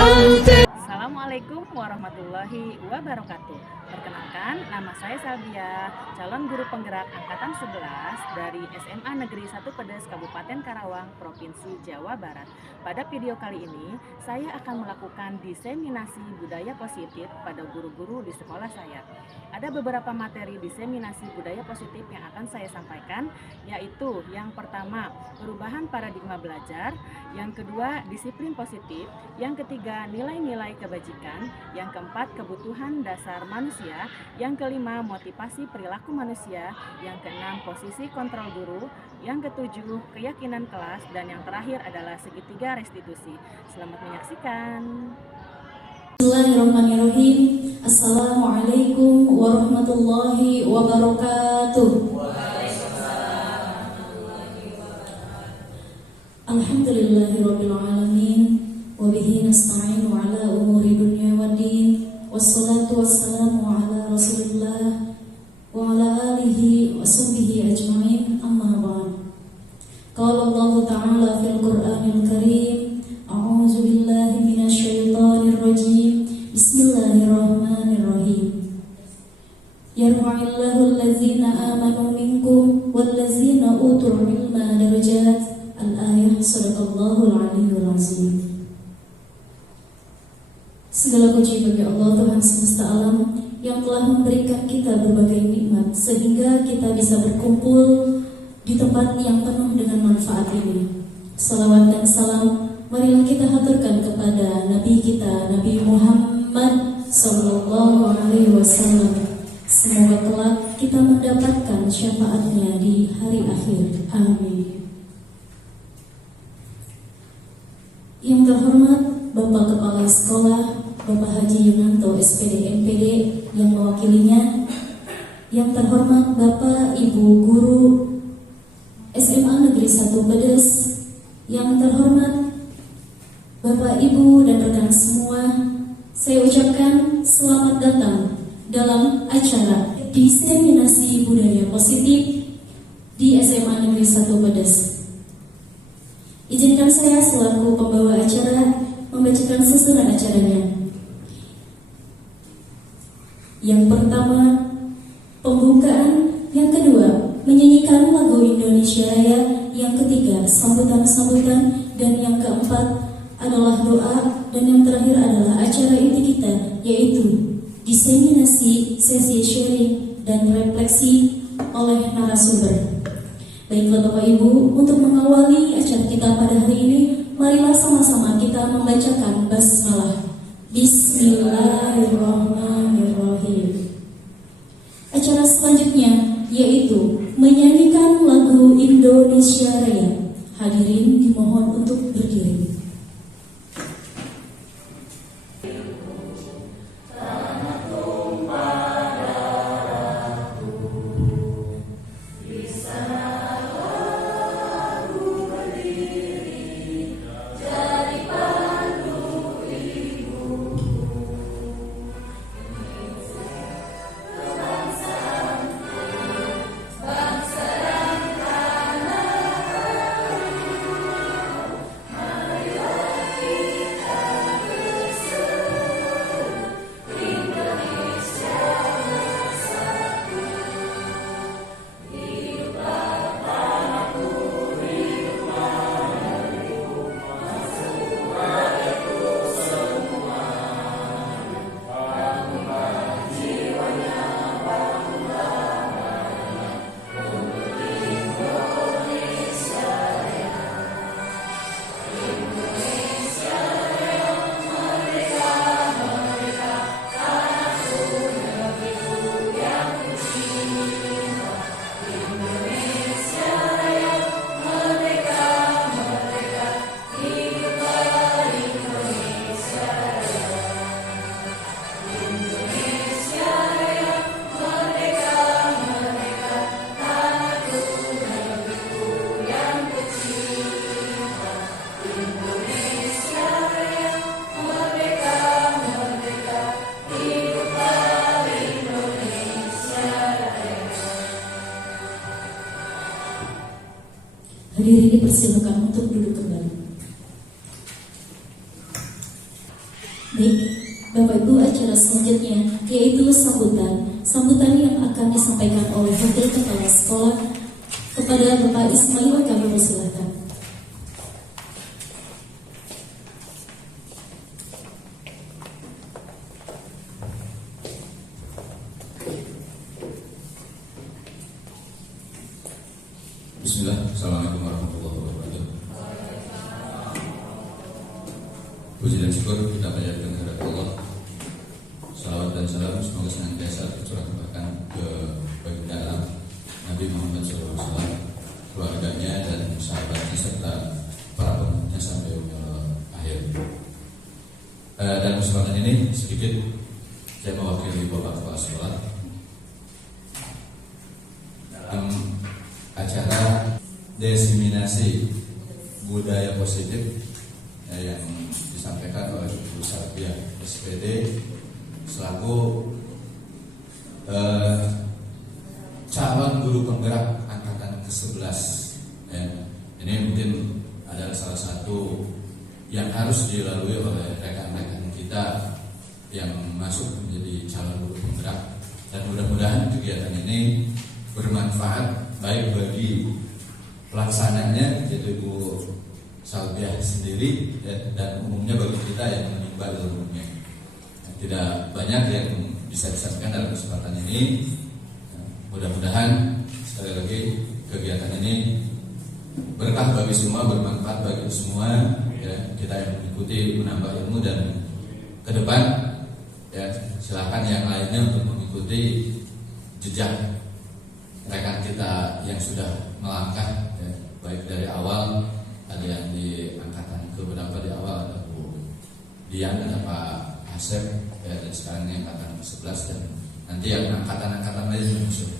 Assalamualaikum warahmatullahi wabarakatuh. Perkenalkan, nama saya Salbia, calon guru penggerak angkatan 11 dari SMA Negeri 1 Pedes Kabupaten Karawang, Provinsi Jawa Barat. Pada video kali ini, saya akan melakukan diseminasi budaya positif pada guru-guru di sekolah saya. Ada beberapa materi diseminasi budaya positif yang akan saya sampaikan, yaitu yang pertama, perubahan paradigma belajar, yang kedua, disiplin positif, yang ketiga, nilai-nilai kebajikan, yang keempat, kebutuhan dasar manusia, yang kelima, motivasi perilaku manusia, yang keenam, posisi kontrol guru, yang ketujuh, keyakinan kelas, dan yang terakhir adalah segitiga restitusi. Selamat menyaksikan. Bismillahirrahmanirrahim. Assalamualaikum warahmatullahi wabarakatuh. Alhamdulillahirabbil alamin wa bihi nasta'inu ala umuri dunya waddin. Wassalatu wassalamu ala Rasulillah wa ala alihi wa sahbihi ajma'in. Amma ba'd. Qala Allah Ta'ala fil Qur'anil Karim, a'udzu billahi minasyaitonir rajim. Bismillahirrahmanirrahim. Yarfa'illahu allazina amanu minkum wallazina utul ilma darajat. Al-ayah. Sadaqallahul aliyyul azim. Segala puji bagi Allah Tuhan semesta alam yang telah memberikan kita berbagai nikmat sehingga kita bisa berkumpul di tempat yang penuh dengan manfaat ini. Salawat dan salam marilah kita haturkan kepada Nabi kita, Nabi Muhammad sallallahu alaihi wasallam. Semoga kelak kita mendapatkan syafaatnya di hari akhir. Amin. Yang terhormat Bapak Kepala Sekolah, Bapak Haji Yunanto SPD MPD yang mewakilinya, yang terhormat Bapak Ibu Guru SMA Negeri 1 Pedes, yang terhormat Bapak Ibu dan rekan semua, saya ucapkan selamat datang dalam acara diseminasi budaya positif di SMA Negeri 1 Pedes. Izinkan saya selaku pembawa acara membacakan susunan acaranya. Yang pertama, pembukaan. Yang kedua, menyanyikan lagu Indonesia Raya. Yang ketiga, sambutan-sambutan. Dan yang keempat adalah doa. Dan yang terakhir adalah acara inti kita, yaitu diseminasi, sesi sharing, dan refleksi oleh narasumber. Baiklah Bapak Ibu, untuk mengawali acara kita pada hari ini, marilah sama-sama kita membacakan basmalah. Bismillahirrahmanirrahim. Acara selanjutnya yaitu menyanyikan lagu Indonesia Raya. Hadirin dimohon untuk berdiri. Hadirin dipersilakan untuk duduk kembali. Baik, Bapak Ibu, acara selanjutnya yaitu sambutan yang akan disampaikan oleh Wakil Kepala Sekolah kepada Bapak Ismail. Kami persilakan. Bismillah, Assalamualaikum warahmatullahi wabarakatuh. Puji dan syukur kita panjatkan kepada Allah. Salawat dan salam semoga senantiasa tercurahkan ke baginda alam Nabi Muhammad SAW, keluarganya dan sahabatnya serta para pengikutnya sampai akhir. Dalam kesempatan ini sedikit saya mewakili Bapak Kepala Sekolah dalam acara diseminasi budaya positif yang disampaikan oleh Ibu Salbiah SPD selaku calon guru penggerak angkatan ke-11. Ini mungkin adalah salah satu yang harus dilalui oleh rekan-rekan kita yang masuk menjadi calon guru penggerak, dan mudah-mudahan kegiatan ini bermanfaat baik bagi pelaksananya yaitu Ibu Salbiah sendiri dan umumnya bagi kita yang menimba ilmunya. Tidak banyak yang bisa disampaikan dalam kesempatan ini. Mudah-mudahan sekali lagi kegiatan ini berkah bagi semua, bermanfaat bagi semua. Kita yang mengikuti menambah ilmu, dan ke depan silakan yang lainnya untuk mengikuti jejak rekan kita yang sudah melangkah, baik dari awal, ada yang di angkatan keberapa di awal, ada Bu Dian, ada Pak Asep, dan sekarang ini angkatan ke-11, dan nanti yang angkatan-angkatan lain menyusul.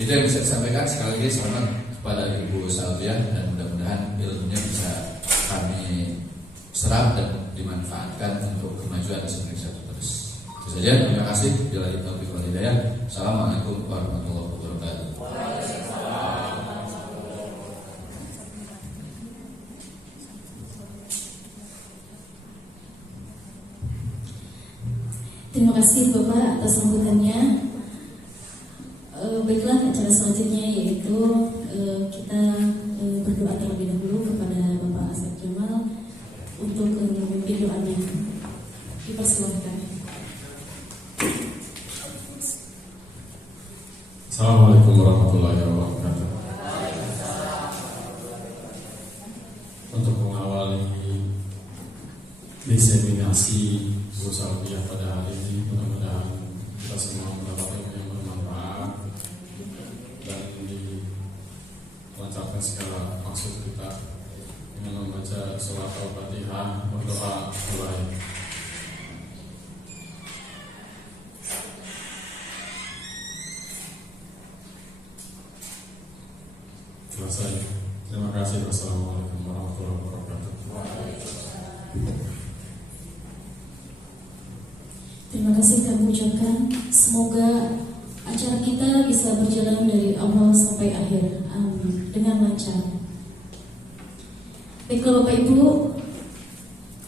Itu yang bisa disampaikan. Sekali lagi selamat kepada Ibu Salbiah, dan mudah-mudahan ilmunya bisa kami serap dan dimanfaatkan untuk kemajuan negeri satu terus. Itu saja, terima kasih. Bila taufiq wal hidayah. Assalamualaikum warahmatullahi wabarakatuh. Terima kasih Bapak atas sambutannya. Baiklah, acara selanjutnya yaitu kita berdoa terlebih dahulu kepada Bapak Asep Jamal untuk memimpin doanya. Dipersilahkan. Assalamualaikum warahmatullahi wabarakatuh. Untuk mengawali diseminasi Bu Salbiah pada hari ini, mudah-mudahan kita semua mendapat ilmu yang bermanfaat dan dilancarkan segala maksud kita dengan membaca surat Al-Fatihah, berdoa mulai. Selesai. Terima kasih. Wassalamualaikum warahmatullahi wabarakatuh. Terima kasih kami ucapkan. Semoga acara kita bisa berjalan dari awal sampai akhir. Amin. Dengan lancar. Baiklah Bapak Ibu,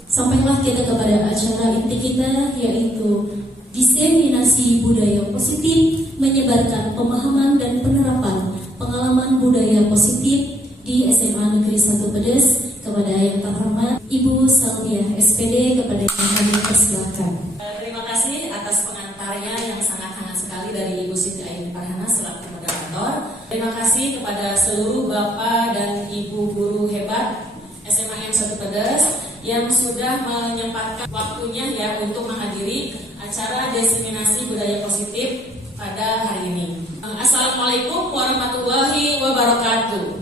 sampailah kita kepada acara inti kita, yaitu diseminasi budaya positif, menyebarkan pemahaman dan penerapan pengalaman budaya positif di SMA Negeri 1 Pedes. Kepada yang terhormat Ibu Salbiah SPD, kepada yang kami persilakan. Terima kasih atas pengantarnya yang sangat hangat sekali dari Ibu Siti Aini Farhana selaku moderator. Terima kasih kepada seluruh Bapak dan Ibu guru hebat SMA Negeri 1 Pedes yang sudah menyempatkan waktunya untuk menghadiri acara diseminasi budaya positif pada hari ini. Assalamualaikum warahmatullahi wabarakatuh.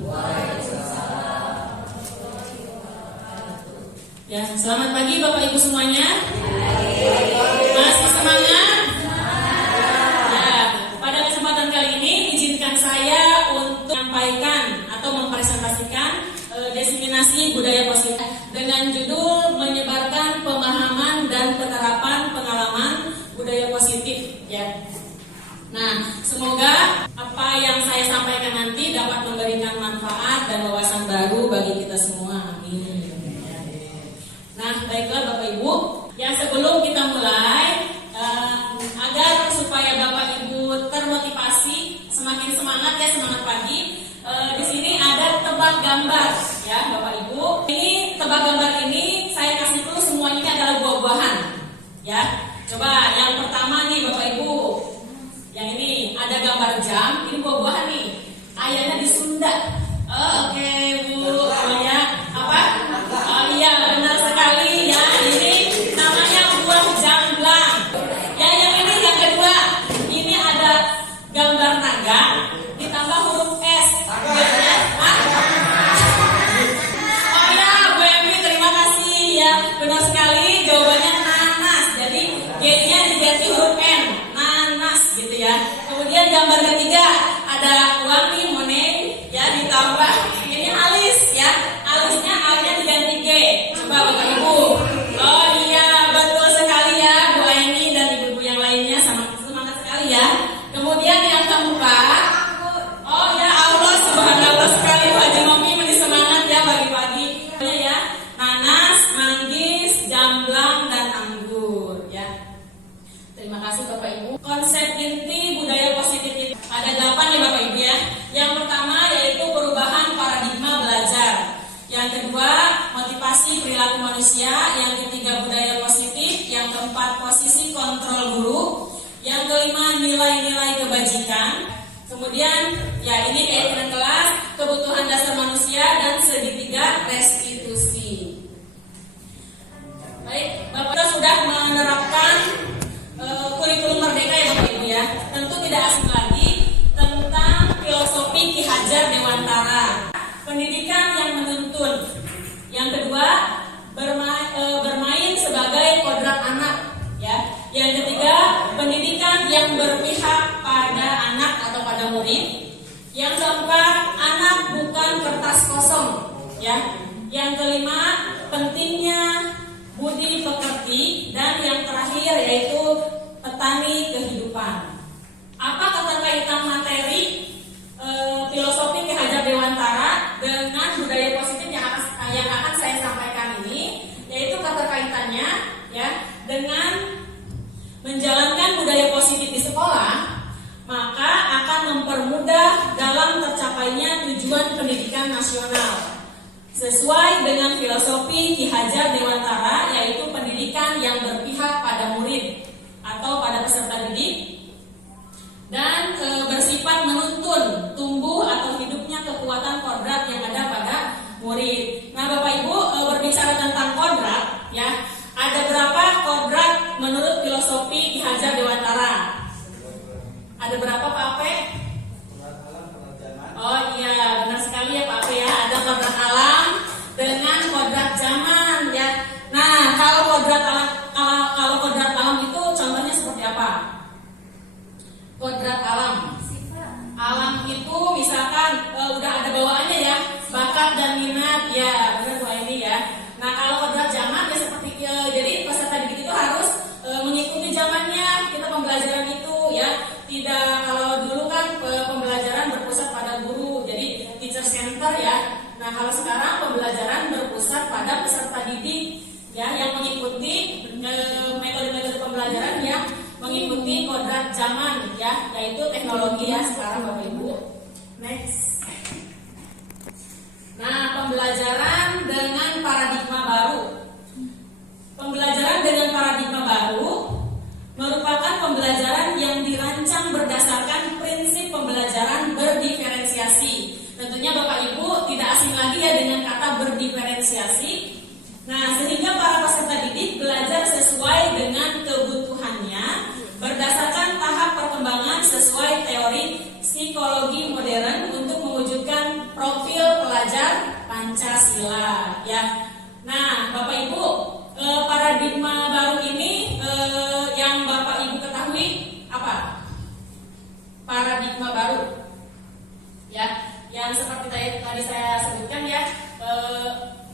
Ya, selamat pagi Bapak Ibu semuanya. Masih semangat? Ya, pada kesempatan kali ini izinkan saya untuk menyampaikan atau mempresentasikan diseminasi budaya positif dengan judul menyebarkan pemahaman dan penerapan pengalaman budaya positif. Ya. Nah, semoga apa yang saya sampaikan nanti dapat memberikan manfaat dan wawasan baru bagi kita semua. Amin. Nah, baiklah Bapak Ibu, yang sebelum ya, semangat pagi. Di sini ada tebak gambar ya Bapak Ibu. Ini tebak gambar ini saya kasih dulu, semuanya ini adalah buah-buahan ya. Coba yang pertama nih Bapak Ibu. Yang ini ada gambar jam, ini buah-buahan nih. Ayahnya di Sunda. Oke Bu, namanya apa? Oh iya, benar sekali ya. Ini namanya buah jamblang. Ya, yang ini yang kedua. Ini ada gambar naga ditambah huruf S. Oh ya, Bu Emi, terima kasih ya. Benar sekali, jawabannya nanas. Jadi G-nya diganti huruf N, nanas gitu ya. Kemudian gambar ketiga ada uang nih, money ya, ditambah ini alis ya. Alisnya A-nya diganti G. Coba Bapak Ibu. Oh iya, betul sekali ya Bu Aini dan ibu-ibu yang lainnya, semangat sekali ya. Kemudian yang keempat, oh ya Allah, subhanallah sekali Bu Haji Mami, meni semangat ya pagi-pagi ya. Nanas, manggis, jamblang dan anggur ya. Terima kasih Bapak Ibu. Konsep inti budaya positif itu ada 8 ya Bapak Ibu ya. Yang pertama yaitu perubahan paradigma belajar. Yang kedua, motivasi perilaku manusia. Yang ketiga, budaya positif. Yang keempat, posisi kontrol guru. Yang kelima, nilai-nilai kebajikan. Kemudian, ya ini keyakinan kelas, kebutuhan dasar manusia, dan segitiga restitusi. Baik, Bapak sudah menerapkan kurikulum merdeka ya Bapak Ibu ya. Tentu tidak asing lagi tentang filosofi Ki Hajar Dewantara, pendidikan yang menuntun. Yang kedua, bermain sebagai kodrat anak ya. Yang ketiga, pendidikan yang berpihak pada anak atau pada murid. Yang keempat, anak bukan kertas kosong ya. Yang kelima, pentingnya budi pekerti, dan yang terakhir yaitu petani kehidupan. Apa keterkaitan materi filosofi Ki Hajar Dewantara dengan budaya positif yang akan saya sampaikan ini? Yaitu keterkaitannya ya dengan menjalankan budaya positif di sekolah, maka akan mempermudah dalam tercapainya tujuan pendidikan nasional sesuai dengan filosofi Ki Hajar Dewantara, yaitu pendidikan yang berpihak pada murid atau pada peserta didik dan bersifat menuntun tumbuh atau hidupnya kekuatan kodrat yang ada pada murid. Nah Bapak Ibu, berbicara tentang kodrat ya, ada berapa kodrat menurut filosofi Ki Hajar Dewantara? Ada berapa Pak Ape? Oh iya, benar sekali ya Pak Ape ya. Ada kodrat alam dengan kodrat zaman ya. Nah, kalau kodrat alam itu contohnya seperti apa? Kodrat alam. Alam itu misalkan udah ada bawaannya ya, bakat dan minat ya, benar Bu ini ya. Nah, kalau kodrat zaman ya seperti jadi peserta didik itu harus mengikuti zamannya, kita pembelajaran itu ya. Tidak, kalau dulu kan pembelajaran berpusat pada guru, jadi teacher center ya. Nah, kalau sekarang pembelajaran berpusat pada peserta didik ya, yang mengikuti metode-metode pembelajaran yang mengikuti kodrat zaman ya, yaitu teknologi ya sekarang Bapak Ibu. Next. Nah, pembelajaran dengan paradigma baru. Pembelajaran dengan paradigma baru merupakan pembelajaran yang dirancang berdasarkan prinsip pembelajaran berdiferensiasi. Tentunya Bapak Ibu tidak asing lagi ya dengan kata berdiferensiasi. Nah, sehingga para peserta didik belajar sesuai dengan kebutuhannya berdasarkan tahap perkembangan sesuai teori psikologi modern untuk mewujudkan profil pelajar Pancasila ya. Nah, Bapak Ibu, paradigma baru ini yang Bapak Ibu ketahui apa? Paradigma baru ya, yang seperti tadi saya sebutkan ya,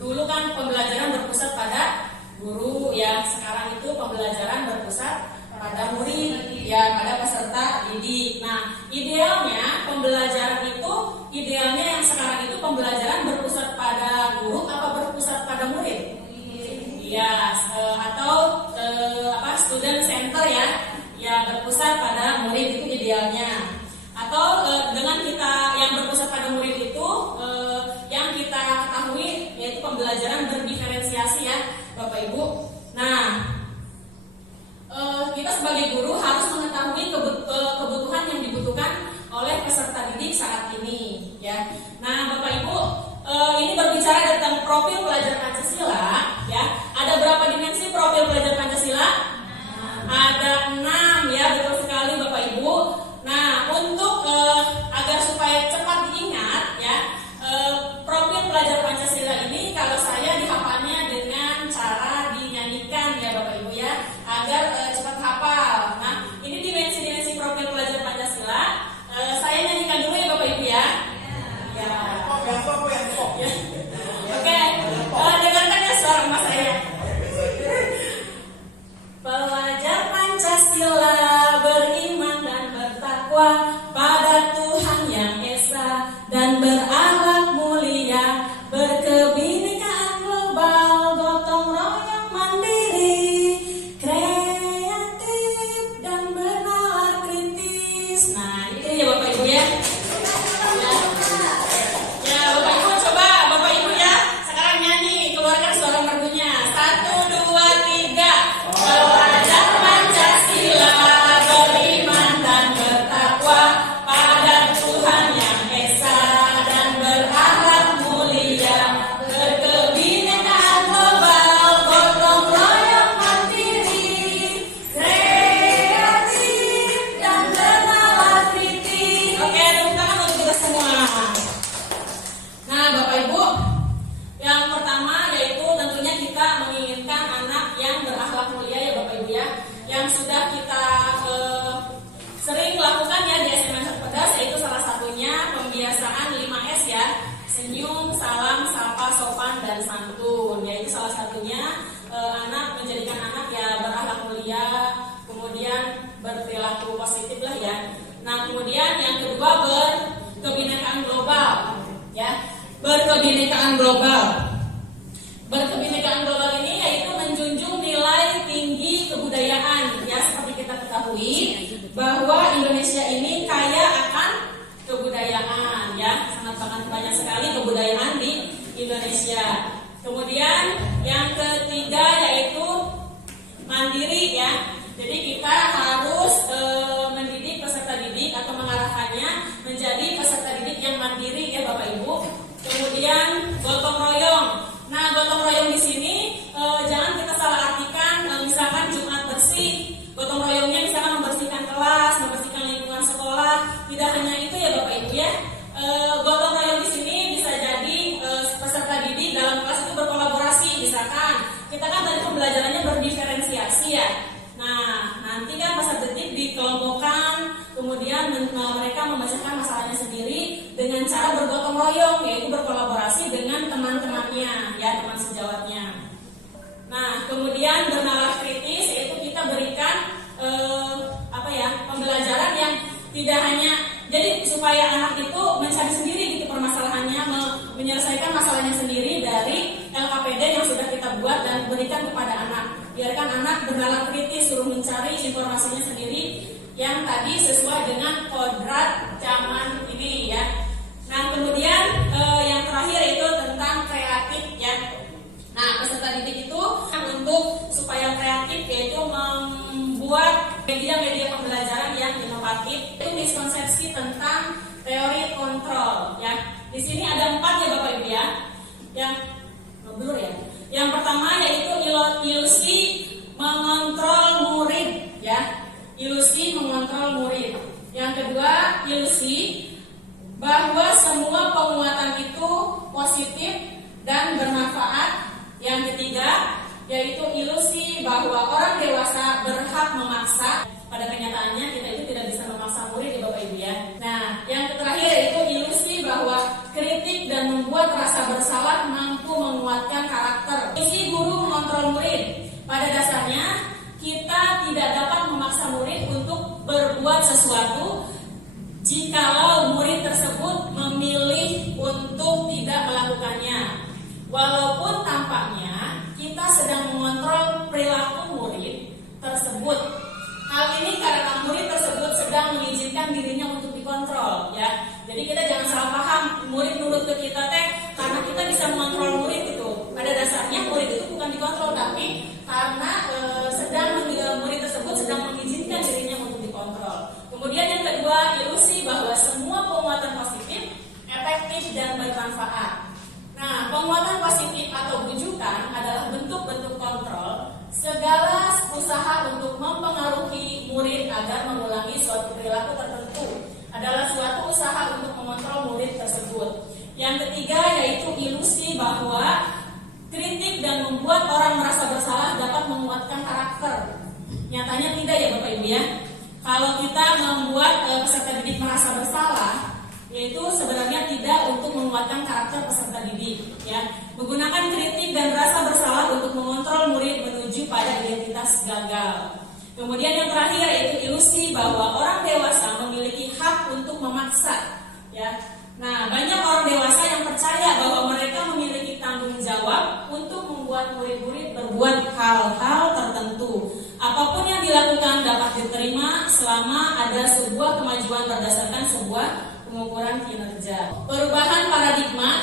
dulu kan pembelajaran berpusat pada guru ya, sekarang itu pembelajaran berpusat pada murid ya, pada peserta didik. Nah, idealnya pembelajaran itu, idealnya yang sekarang itu pembelajaran berpusat pada guru apa berpusat pada murid? Ya, atau student center ya, ya berpusat pada murid itu idealnya. Atau atau dengan kita yang berpusat pada murid itu yang kita ketahui yaitu pembelajaran berdiferensiasi ya Bapak Ibu. Nah, kita sebagai guru harus mengetahui kebutuhan yang dibutuhkan oleh peserta didik saat ini ya. Nah, Bapak Ibu, ini berbicara tentang profil pelajar Pancasila ya. Ada berapa dimensi profil pelajar Pancasila? Ada 6 ya, betul sekali Bapak Ibu. Nah, untuk agar supaya cepat diingat ya, profil pelajar Pancasila ini kalau saya dihafalnya dengan cara dinyanyikan ya Bapak Ibu ya, agar cepat hafal. Nah, ini dimensi-dimensi profil pelajar Pancasila. Saya nyanyikan dulu ya Bapak Ibu ya. Ya. Oke, dengarkan ya suara emak saya. Pelajar Pancasila beriman dan bertakwa pada Tuhan Yang Esa dan berakhlak mulia, berkebinekaan global, gotong royong mandiri, kreatif dan bernalar kritis. Nah, itu ya Bapak Ibu ya. Ya Bapak Ibu, coba Bapak Ibu ya sekarang nyanyi, keluarkan suara merdunya. 1, 2, 3. Pelajar Pancasila beriman dan bertakwa pada Tuhan Yang Esa dan berakhlak mulia, berkebinekaan global, gotong royong mandiri, kreatif dan bernalar kritis. Oke, tepuk tangan untuk kita semua. Nah, Bapak Ibu, yang pertama yaitu tentunya kita menginginkan anak yang berakhlak mulia ya Bapak Ibu ya, yang sudah kita sering lakukan ya di SMA 1 Pedas, yaitu salah satunya pembiasaan 5S ya, senyum, salam, sapa, sopan, dan santun. Yaitu salah satunya anak menjadikan anak ya berakhlak mulia, kemudian berperilaku positif lah ya. Nah, kemudian yang kedua berkebinekaan global ya. Berkebinekaan global. Berkebinekaan global ini yaitu menjunjung nilai tinggi kebudayaan ya, seperti kita ketahui bahwa Indonesia ini kaya akan kebudayaan ya, sangat banyak sekali kebudayaan di Indonesia. Kemudian yang ketiga yaitu mandiri ya. Jadi kita harus mendidik peserta didik atau mengarahkannya menjadi peserta didik yang mandiri ya Bapak Ibu. Kemudian gotong royong. Nah, gotong royong di sini jangan kita salah artikan. Misalkan Jumat bersih, gotong royongnya misalkan membersihkan kelas, membersihkan lingkungan sekolah. Tidak hanya itu ya Bapak Ibu ya. Gotong royong di sini bisa jadi peserta didik dalam kelas itu berkolaborasi. Misalkan kita kan tadi pembelajarannya berdiferensiasi ya. Nah, nanti kan peserta didik dikelompokkan, kemudian mereka membacakan masalahnya sendiri dengan cara bergotong royong, yaitu berkolaborasi dengan teman-temannya, ya teman sejawatnya. Nah, kemudian bernalar kritis, yaitu kita berikan pembelajaran yang tidak hanya jadi supaya anak itu mencari sendiri gitu permasalahannya, menyelesaikan masalahnya sendiri dari LKPD yang sudah kita buat dan berikan kepada anak. Biarkan anak bernalar kritis, suruh mencari informasinya sendiri yang tadi sesuai dengan kodrat zaman ini ya. Nah, kemudian yang terakhir itu tentang kreatif ya. Nah, peserta didik itu untuk supaya kreatif yaitu membuat media-media pembelajaran yang inovatif. Itu miskonsepsi tentang teori kontrol ya. Di sini ada 4 ya Bapak Ibu ya. Yang pertama yaitu ilusi mengontrol murid ya. Ilusi mengontrol murid. Yang kedua, ilusi bahwa semua penguatan itu positif dan bermanfaat. Yang ketiga, yaitu ilusi bahwa orang dewasa berhak memaksa. Pada kenyataannya kita itu tidak bisa memaksa murid ya Bapak Ibu ya. Nah, yang terakhir yaitu ilusi bahwa kritik dan membuat rasa bersalah mampu menguatkan karakter. Ilusi guru mengontrol murid. Pada dasarnya kita tidak dapat memaksa murid untuk berbuat sesuatu jikalau murid tersebut memilih untuk tidak melakukannya. Walaupun tampaknya kita sedang mengontrol perilaku murid tersebut. Hal ini karena murid tersebut sedang mengizinkan dirinya untuk dikontrol. Jadi kita jangan salah paham, murid nurut ke kita teh karena kita bisa mengontrol murid itu. Pada dasarnya murid itu bukan dikontrol, tapi karena murid tersebut sedang mengizinkan dirinya untuk dikontrol. Kemudian yang kedua, ilusi bahwa semua penguatan positif efektif dan bermanfaat. Nah, penguatan positif atau bujukan adalah bentuk-bentuk kontrol segala usaha untuk mempengaruhi murid agar mengulangi suatu perilaku tertentu adalah suatu usaha untuk mengontrol murid tersebut. Yang ketiga yaitu ilusi bahwa kritik dan membuat orang merasa bersalah dapat menguatkan karakter. Nyatanya tidak ya Bapak Ibu ya. Kalau kita membuat peserta didik merasa bersalah, yaitu sebenarnya tidak untuk menguatkan karakter peserta didik ya. Menggunakan kritik dan rasa bersalah untuk mengontrol murid menuju pada identitas gagal. Kemudian yang terakhir yaitu ilusi bahwa orang dewasa memiliki hak untuk memaksa ya. Nah, banyak orang dewasa yang percaya bahwa mereka memiliki tanggung jawab untuk membuat murid-murid berbuat hal-hal tertentu. Apapun yang dilakukan dapat diterima selama ada sebuah kemajuan berdasarkan sebuah pengukuran kinerja. Perubahan paradigma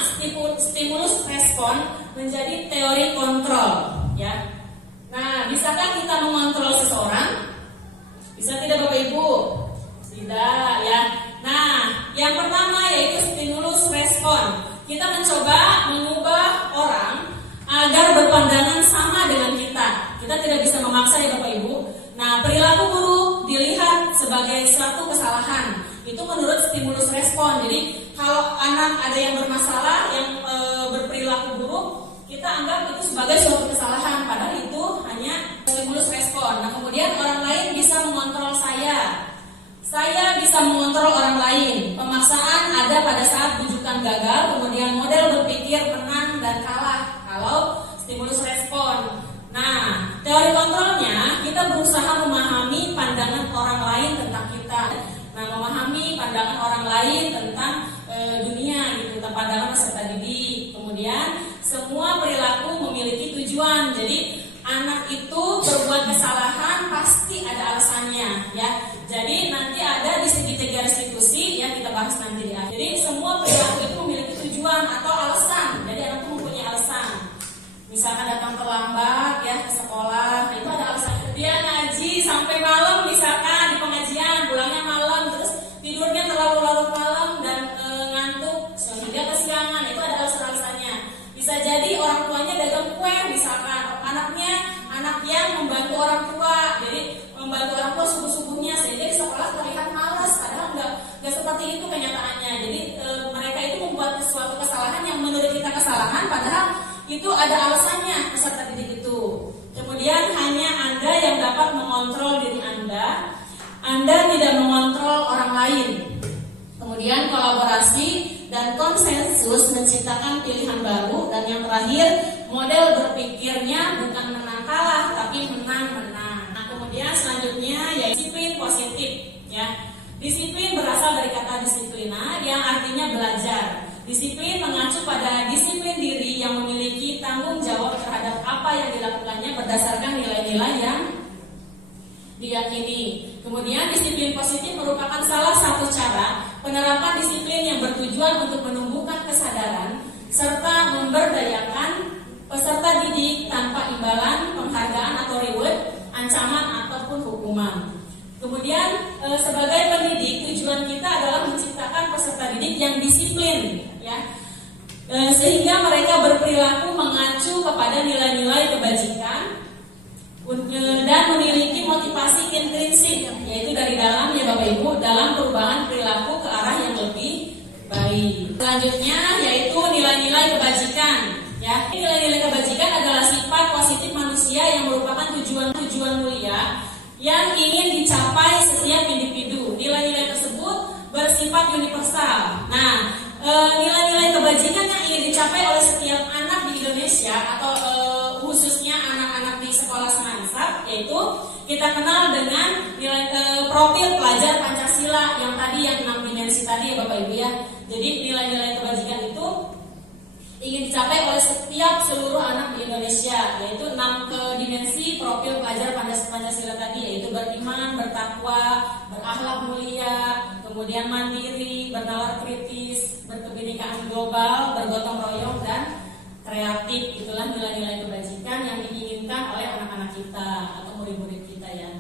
stimulus respon menjadi teori kontrol ya. Nah, bisakah kita mengontrol seseorang? Bisa tidak Bapak Ibu? Tidak ya. Nah, yang pertama yaitu stimulus respon. Kita mencoba mengubah orang agar berpandangan sama dengan kita. Kita tidak bisa memaksa ya Bapak Ibu. Nah, perilaku buruk dilihat sebagai suatu kesalahan. Itu menurut stimulus respon. Jadi kalau anak ada yang bermasalah, yang berperilaku buruk, kita anggap itu sebagai suatu kesalahan. Padahal itu hanya stimulus respon. Nah, kemudian orang lain bisa mengontrol saya bisa mengontrol orang lain. Pemaksaan ada pada saat bujukan gagal. Kemudian model berpikir menang dan kalah kalau stimulus respon. Nah, teori kontrolnya kita berusaha memahami pandangan orang lain tentang kita. Nah, memahami pandangan orang lain tentang dunia gitu, tentang pandangan peserta didik. Kemudian semua perilaku memiliki tujuan. Jadi anak itu berbuat kesalahan pasti ada alasannya ya. Jadi nanti ada di segitiga restitusi ya, kita bahas nanti ya. Jadi semua perilaku itu memiliki tujuan atau alasan. Jadi anak itu mempunyai alasan. Misalkan datang terlambat ya ke sekolah, itu ada alasan. Dia ngaji sampai malam misalkan di pengajian, pulangnya malam, terus tidurnya terlalu larut malam dan ngantuk sehingga kesiangan, itu ada alasan-alasannya. Bisa jadi orang tuanya dagang kue misalkan, anaknya anak yang membantu orang tua, jadi membantu orang tua subuh-subuhnya sehingga di sekolah terlihat malas, padahal nggak seperti itu kenyataannya. Jadi mereka itu membuat suatu kesalahan yang menurut kita kesalahan, padahal itu ada alasannya peserta didik itu. Kemudian hanya Anda yang dapat mengontrol diri Anda tidak mengontrol orang lain. Kemudian kolaborasi dan konsensus menciptakan pilihan baru. Dan yang terakhir, model berpikirnya bukan menang kalah tapi menang-menang. Nah, kemudian selanjutnya yaitu disiplin positif ya. Disiplin berasal dari kata disiplina yang artinya belajar. Disiplin mengacu pada disiplin diri yang memiliki tanggung jawab terhadap apa yang dilakukannya berdasarkan nilai-nilai yang diyakini. Kemudian disiplin positif merupakan salah satu cara penerapan disiplin yang bertujuan untuk menumbuhkan kesadaran serta memberdayakan peserta didik tanpa imbalan, penghargaan atau reward, ancaman ataupun hukuman. Kemudian sebagai pendidik tujuan kita adalah menciptakan peserta didik yang disiplin ya. Sehingga mereka berperilaku mengacu kepada nilai-nilai kebajikan dan memiliki motivasi intrinsik, yaitu dari dalam ya Bapak Ibu, dalam perubahan perilaku ke arah yang lebih baik. Selanjutnya yaitu nilai-nilai kebajikan ya. Nilai-nilai kebajikan adalah sifat positif manusia yang merupakan tujuan mulia yang ingin dicapai setiap individu. Nilai-nilai tersebut bersifat universal. Nah, nilai-nilai kebajikan yang ingin dicapai oleh setiap anak di Indonesia atau khususnya anak-anak di sekolah senansat, yaitu kita kenal dengan nilai profil pelajar Pancasila yang tadi yang 6 dimensi tadi ya Bapak Ibu ya. Jadi nilai-nilai kebajikan itu ingin dicapai oleh setiap seluruh anak di Indonesia, yaitu 6 dimensi profil pelajar Pancasila tadi, yaitu beriman, bertakwa, berakhlak mulia, kemudian mandiri, bernalar kritis, berkebinekaan global, bergotong royong, dan kreatif. Itulah nilai-nilai kebajikan yang diinginkan oleh anak-anak kita atau murid-murid kita ya.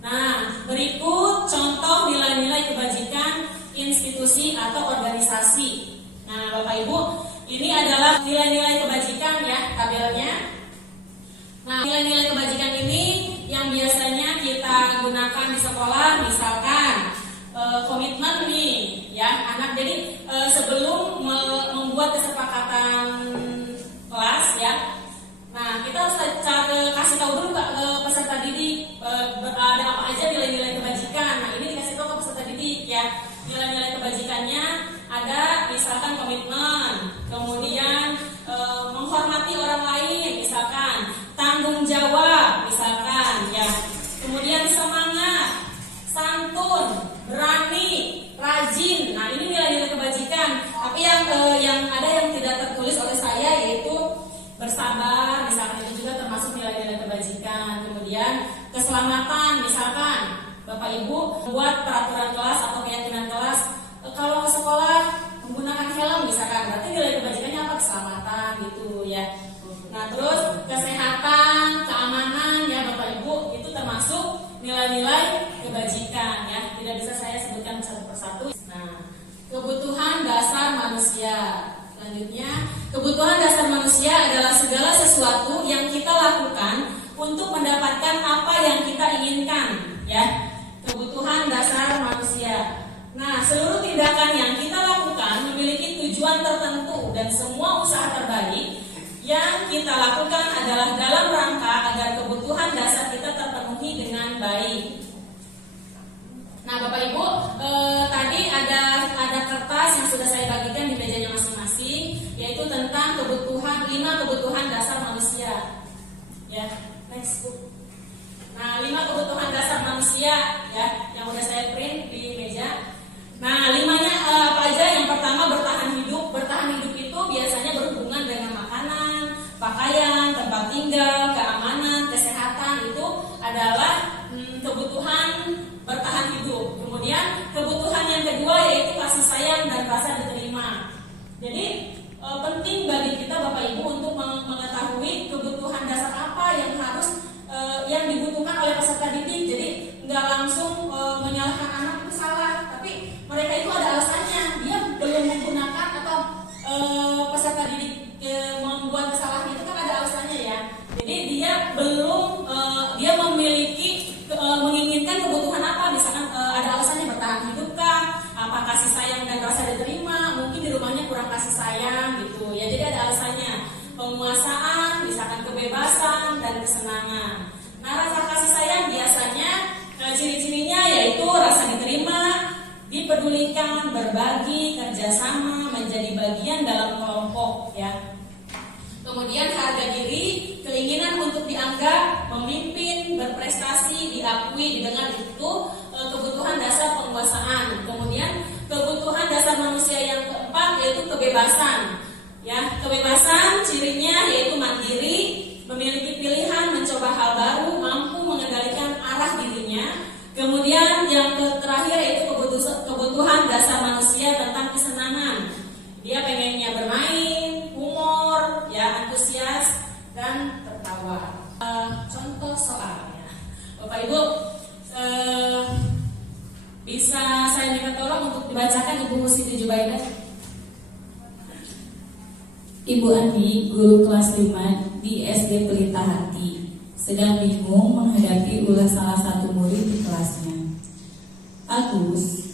Nah, berikut contoh nilai-nilai kebajikan institusi atau organisasi. Nah, Bapak Ibu, ini adalah nilai-nilai kebajikan ya tabelnya. Nah, nilai-nilai kebajikan ini yang biasanya kita gunakan di sekolah, misalkan komitmen nih ya anak. Jadi sebelum membuat kesepakatan kelas ya, nah kita harus kasih tahu dulu ke peserta didik ada apa aja nilai-nilai kebajikan. Nah, ini dikasih tahu ke peserta didik ya. Nilai-nilai kebajikannya ada misalkan komitmen, kemudian menghormati orang lain, misalkan tanggung jawab, misalkan ya, kemudian semangat, santun, berani, rajin. Nah, ini nilai-nilai kebajikan. Tapi yang ada yang tidak tertulis oleh saya yaitu bersabar, misalkan itu juga termasuk nilai-nilai kebajikan. Kemudian keselamatan, misalkan Bapak Ibu buat peraturan kelas atau keyakinan kelas kalau ke sekolah menggunakan helm, misalkan berarti nilai kebajikannya apa? Keselamatan gitu ya. Nah, terus kesehatan, keamanan ya Bapak Ibu, itu termasuk nilai-nilai kebajikan ya. Tidak bisa saya sebutkan satu persatu. Nah, kebutuhan dasar manusia. Selanjutnya, kebutuhan dasar manusia adalah segala sesuatu yang kita lakukan untuk mendapatkan apa yang kita inginkan ya. Kebutuhan dasar manusia. Nah, seluruh tindakan yang kita lakukan memiliki tujuan tertentu dan semua usaha terbaik yang kita lakukan adalah dalam rangka agar kebutuhan dasar kita terpenuhi dengan baik. Nah, Bapak Ibu, tadi ada kertas yang sudah saya bagikan di mejanya masing-masing, yaitu tentang 5 kebutuhan dasar manusia. Ya, next book. Nah, 5 kebutuhan dasar manusia ya, yang udah saya print di meja. Nah, 5-nya apa aja? Yang pertama bertahan hidup. Bertahan hidup itu biasanya berhubungan dengan makanan, pakaian, tempat tinggal, keamanan, kesehatan. Itu adalah kebutuhan bertahan hidup. Kemudian kebutuhan yang kedua yaitu kasih sayang dan rasa diterima. Jadi penting bagi kita Bapak Ibu untuk mengetahui kebutuhan dasar apa yang harus yang dibutuhkan oleh peserta didik. Jadi nggak langsung menyalahkan anak itu salah, tapi mereka itu ada alasannya. Dia belum menggunakan atau peserta didik membuat kesalahan itu kan ada alasannya ya. Jadi dia belum dia memiliki menginginkan kebutuhan apa, misalkan ada alasannya bertahan hidup kah, apa kasih sayang dan rasa diterima, mungkin di rumahnya kurang kasih sayang gitu ya. Jadi ada alasannya. Penguasaan, misalkan kebebasan dan kesenangan. Nah, rasa kasih sayang biasanya ciri-cirinya yaitu rasa diterima, dipedulikan, berbagi, kerjasama, menjadi bagian dalam kelompok ya. Kemudian harga diri, keinginan untuk dianggap, memimpin, berprestasi, diakui, didengar, itu kebutuhan dasar penguasaan. Kemudian kebutuhan dasar manusia yang keempat yaitu kebebasan. Ya, kebebasan cirinya yaitu mandiri, memiliki pilihan, mencoba hal baru, mampu mengendalikan arah dirinya. Kemudian yang terakhir yaitu kebutuhan dasar manusia tentang kesenangan. Dia pengennya bermain, humor, ya, antusias dan tertawa. Contoh soalnya, Bapak Ibu bisa saya minta tolong untuk dibacakan Ibu Siti Jubaidah. Ibu Andi, guru kelas 5 di SD Pelita Hati, sedang bingung menghadapi ulah salah satu murid di kelasnya. Agus,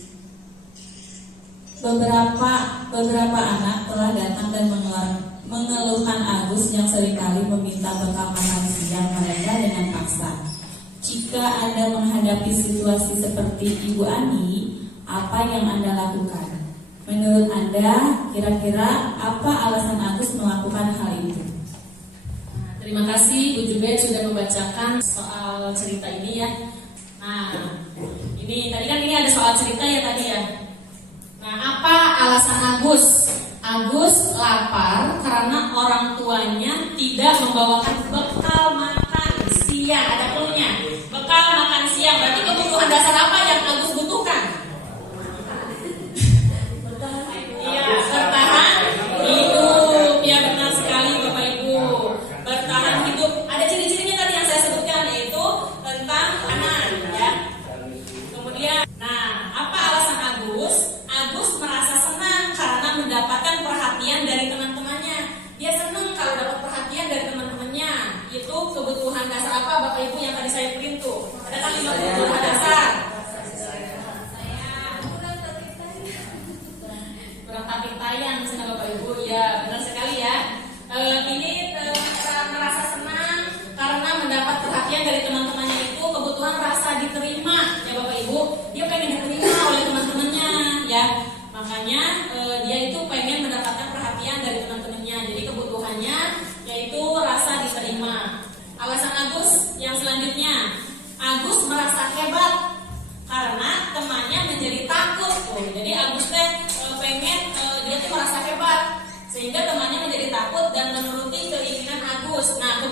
beberapa anak telah datang dan mengeluhkan Agus yang seringkali meminta bekal makan siang mereka dengan paksa. Jika Anda menghadapi situasi seperti Ibu Andi, apa yang Anda lakukan? Menurut Anda, kira-kira apa alasan Agus melakukan hal itu? Terima kasih Bu Jubed sudah membacakan soal cerita ini ya. Nah, ini tadi kan ini ada soal cerita ya tadi ya. Nah, apa alasan Agus? Agus lapar karena orang tuanya tidak membawakan bekal makan siang. Ada cluenya. Bekal makan siang berarti kebutuhan dasar apa yang Agus butuhkan?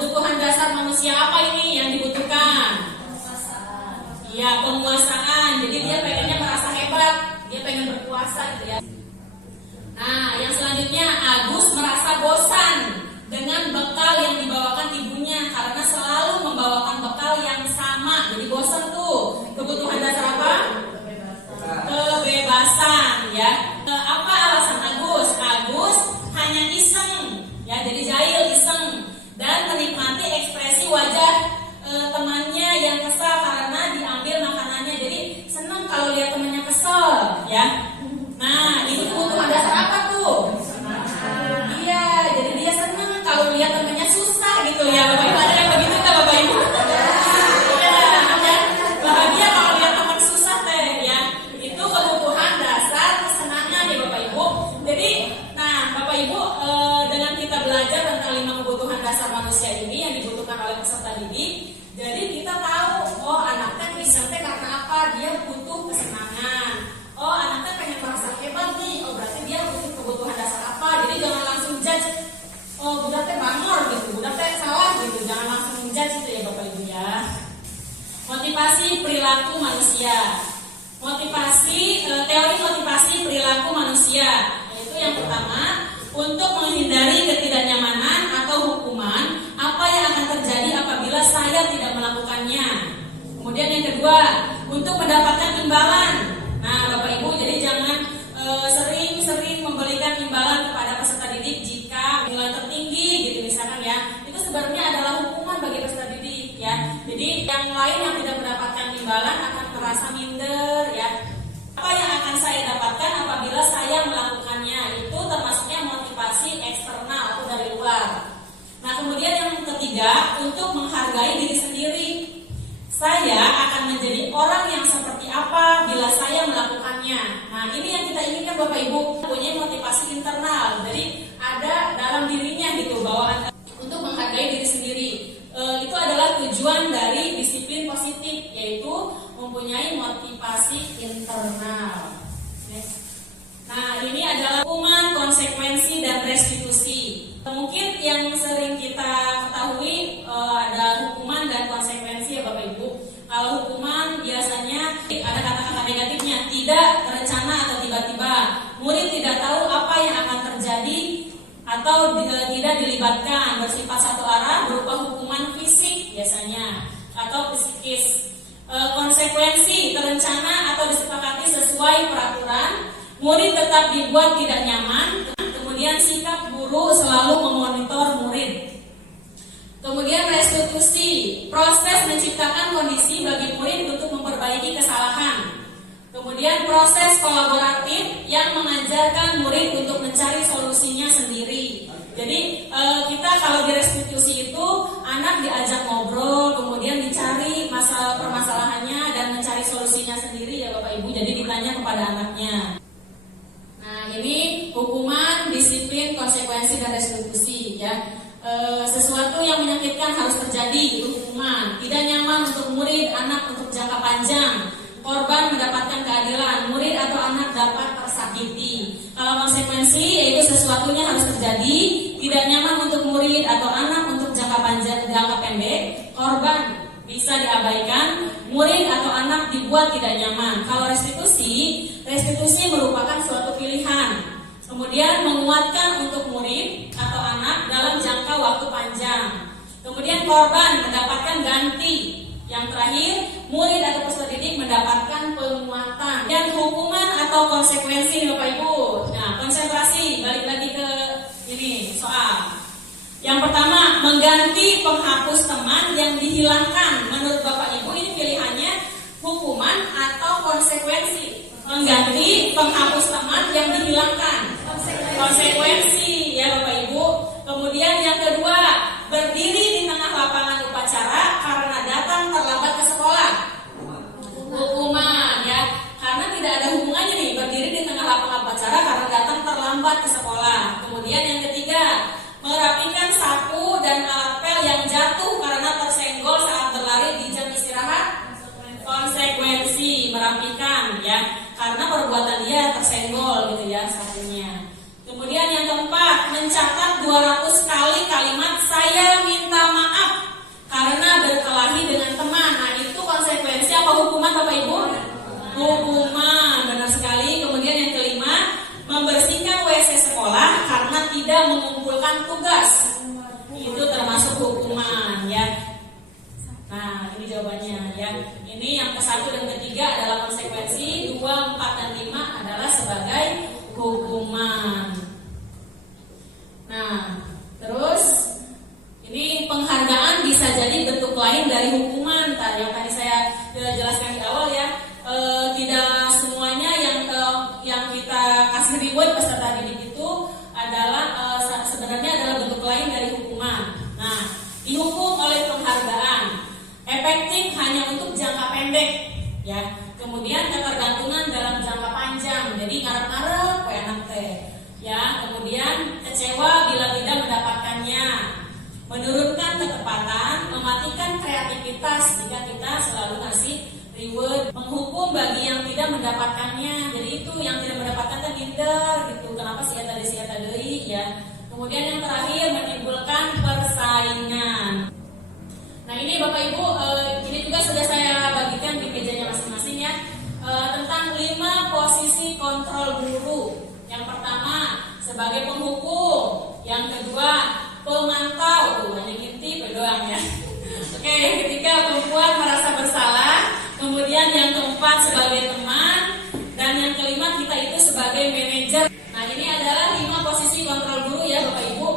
kebutuhan dasar manusia apa ini yang dibutuhkan? Ya, penguasaan. Jadi dia pengennya merasa hebat, dia pengen berkuasa gitu ya. Nah, yang selanjutnya Agus merasa bosan dengan bekal yang dibawakan ibunya karena selalu membawakan bekal yang sama. Jadi bosan tuh. Kebutuhan dasar apa? Kebebasan ya. Apa alasan Agus? Agus hanya iseng ya, jadi jahil iseng dan menikmati ekspresi wajah temannya yang kesal karena diambil makanannya. Jadi senang kalau lihat temannya kesel ya. Nah, itu kebutuhan dasar apa tuh? Iya, jadi dia senang kalau lihat temannya susah gitu ya. Bapak Ibu ada yang begitu nggak Bapak Ibu? Iya, ya. Bahagia kalau lihat teman susah teh ya. Itu kebutuhan dasar kesenangan ya Bapak Ibu. Jadi, nah Bapak Ibu dengan kita belajar tentang 5 kebutuhan dasar manusia ini yang dibutuhkan oleh peserta didik, jadi kita tahu, oh anaknya iseng teh karena apa? Dia butuh kesenangan. Oh anaknya pengen merasa hebat nih. Oh berarti dia butuh kebutuhan dasar apa? Jadi jangan langsung judge. Oh budak teh bangor gitu, budak teh salah gitu. Jangan langsung judge gitu ya Bapak Ibu ya. Motivasi perilaku manusia. Teori motivasi perilaku manusia. Yaitu yang pertama, untuk menghindari ketidaknyamanan atau hukuman apa yang akan terjadi apabila saya tidak melakukannya. Kemudian yang kedua, untuk mendapatkan imbalan. Nah, Bapak Ibu, jadi jangan sering-sering memberikan imbalan kepada peserta didik jika nilai tertinggi gitu misalkan ya. Itu sebenarnya adalah hukuman bagi peserta didik ya. Jadi yang lain yang tidak mendapatkan imbalan akan merasa minder ya. Apa yang akan saya dapatkan apabila saya melakukannya? Itu termasuknya motivasi eksternal atau dari luar. Nah, kemudian yang ketiga, untuk menghargai diri sendiri. Saya akan menjadi orang yang seperti apa bila saya melakukannya. Nah, ini yang kita inginkan Bapak Ibu, punya motivasi internal. Jadi ada dalam dirinya gitu bawaan untuk menghargai diri sendiri. Itu adalah tujuan dari disiplin positif, yaitu mempunyai motivasi internal. Nah, ini adalah hukuman, konsekuensi, dan restitusi. Mungkin yang sering kita ketahui ada hukuman dan konsekuensi ya Bapak Ibu. Kalau hukuman biasanya ada kata-kata negatifnya, tidak terencana atau tiba-tiba. Murid tidak tahu apa yang akan terjadi atau tidak dilibatkan, bersifat satu arah berupa hukuman fisik biasanya atau psikis. Konsekuensi terencana atau disepakati sesuai peraturan, murid tetap dibuat tidak nyaman. Kemudian sikap guru selalu memonitor murid. Kemudian restitusi, proses menciptakan kondisi bagi murid untuk memperbaiki kesalahan. Kemudian proses kolaboratif yang mengajarkan murid untuk mencari solusinya sendiri. Jadi kita kalau di restitusi itu anak diajak ngobrol, kemudian dicari masalah permasalahannya dan mencari solusinya sendiri ya Bapak Ibu. Jadi ditanya kepada anaknya. Nah, ini hukuman, disiplin, konsekuensi, dan restitusi ya. Sesuatu yang menyakitkan harus terjadi, itu hukuman. Tidak nyaman untuk murid, anak untuk jangka panjang. Korban mendapatkan keadilan, murid atau anak dapat tersakiti. Kalau konsekuensi, yaitu sesuatunya harus terjadi, tidak nyaman untuk murid atau anak untuk jangka panjang, jangka pendek. Korban bisa diabaikan, murid atau anak dibuat tidak nyaman. Kalau restitusi merupakan suatu pilihan. Kemudian menguatkan untuk murid atau anak dalam jangka waktu panjang. Kemudian korban mendapatkan ganti. Yang terakhir, murid atau peserta didik mendapatkan penguatan. Dan hukuman atau konsekuensi Bapak Ibu. Nah, konsentrasi, balik lagi ke ini soal. Yang pertama, mengganti penghapus teman yang dihilangkan. Menurut Bapak Ibu ini pilihannya hukuman atau konsekuensi? Mengganti penghapus teman yang dihilangkan. Konsekuensi ya Bapak Ibu. Kemudian yang kedua, berdiri di tengah lapangan upacara karena datang terlambat ke sekolah. Hukuman ya. Karena tidak ada hubungannya nih berdiri di tengah lapangan upacara karena datang terlambat ke sekolah. Kemudian yang ketiga, merapikan sapu dan alat pel yang jatuh karena tersenggol saat berlari di jam istirahat. Konsekuensi merapikan ya, karena perbuatan dia tersenggol gitu ya sapunya. Kemudian yang keempat, mencatat 200 kali kalimat saya minta maaf karena berkelahi dengan teman. Nah, itu konsekuensi apa hukuman Bapak Ibu? Hukuman, benar sekali. Kemudian yang kelima, membersihkan WC sekolah karena tidak mengumpulkan tugas. Itu termasuk hukuman ya. Nah, ini jawabannya ya. Ini yang ke-1 dan ke-3 adalah konsekuensi, 2, 4, dan 5 adalah sebagai hukuman. Nah, terus ini penghargaan bisa jadi bentuk lain dari hukuman. Yang tadi saya jelaskan di awal ya, tidak semuanya yang kita kasih reward peserta didik itu adalah sebenarnya adalah bentuk lain dari hukuman. Nah, dihukum oleh penghargaan efektif hanya untuk jangka pendek ya. Kemudian ketergantungan dalam jangka panjang. Jadi ngarep-ngarep enak teh ya. Kemudian kecewa bila tidak mendapatkannya. Menurunkan ketepatan, mematikan kreativitas jika kita selalu ngasih reward. Menghukum bagi yang tidak mendapatkannya. Jadi itu yang tidak mendapatkan kan minder gitu. Kenapa si eta deui ya. Kemudian yang terakhir menimbulkan persaingan. Nah, ini Bapak Ibu, ini juga sudah saya bagikan di mejanya masing-masing ya, tentang 5 posisi kontrol guru. Yang pertama sebagai penghukum, yang kedua pemantau, hanya ngintip doang ya. Oke, yang ketiga perempuan merasa bersalah, kemudian yang keempat sebagai teman, dan yang kelima kita itu sebagai manajer. Nah, ini adalah 5 posisi kontrol guru ya Bapak Ibu.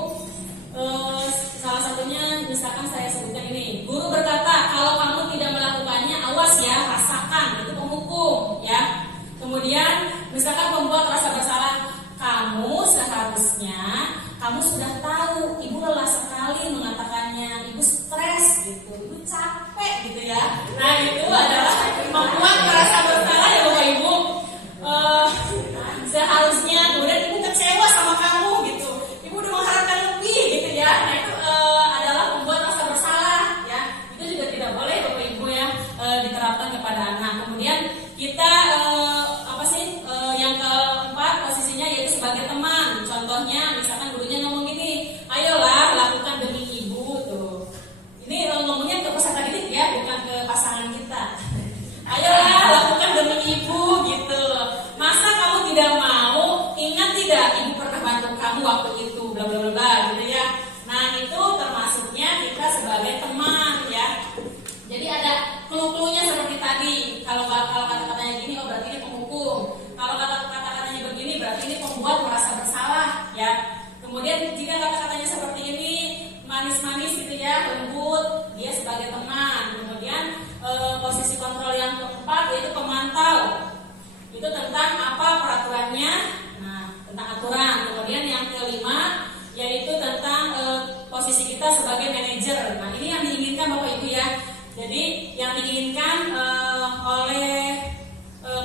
Salah satunya misalkan saya sebutkan ini, guru berkata kalau kamu tidak melakukannya awas ya, rasakan, itu penghukum ya. Kemudian misalkan pembuat rasa bersalah, kamu seharusnya kamu sudah tahu ibu lelah sekali mengatakannya, ibu stres gitu, ibu capek gitu ya. Nah, itu adalah membuat merasa bersalah ya Bapak Ibu. Seharusnya kemudian ibu kecewa sama kamu gitu, ibu udah mengharapkan lebih gitu ya. Nah, itu adalah membuat rasa bersalah ya. Itu juga tidak boleh Bapak Ibu ya diterapkan kepada anak. Kemudian kita yang keempat posisinya yaitu sebagai teman. Contohnya misalkan gurunya ngomong gini, ayolah lakukan demi ibu tuh. Ini ngomongnya ke peserta didik ya, bukan ke pasangan kita. Ayolah lakukan demi ibu gitu. Masa kamu tidak mau? Ingat tidak ibu pernah bantu kamu waktu itu, bla bla bla gitu ya. Nah, itu termasuknya kita sebagai teman ya. Jadi ada clue-cluenya seperti tadi. Kalau kata-katanya gini, oh berarti ini penghukum. Kalau kata-katanya begini, berarti ini pembuat merasa bersalah ya. Kemudian jika kata-katanya seperti ini, manis-manis gitu ya, lembut, dia sebagai teman. Kemudian posisi kontrol yang keempat yaitu pemantau. Itu tentang apa peraturannya, nah tentang aturan. Kemudian yang kelima yaitu tentang posisi kita sebagai manajer. Nah, ini yang diinginkan Bapak Ibu ya. Jadi yang diinginkan oleh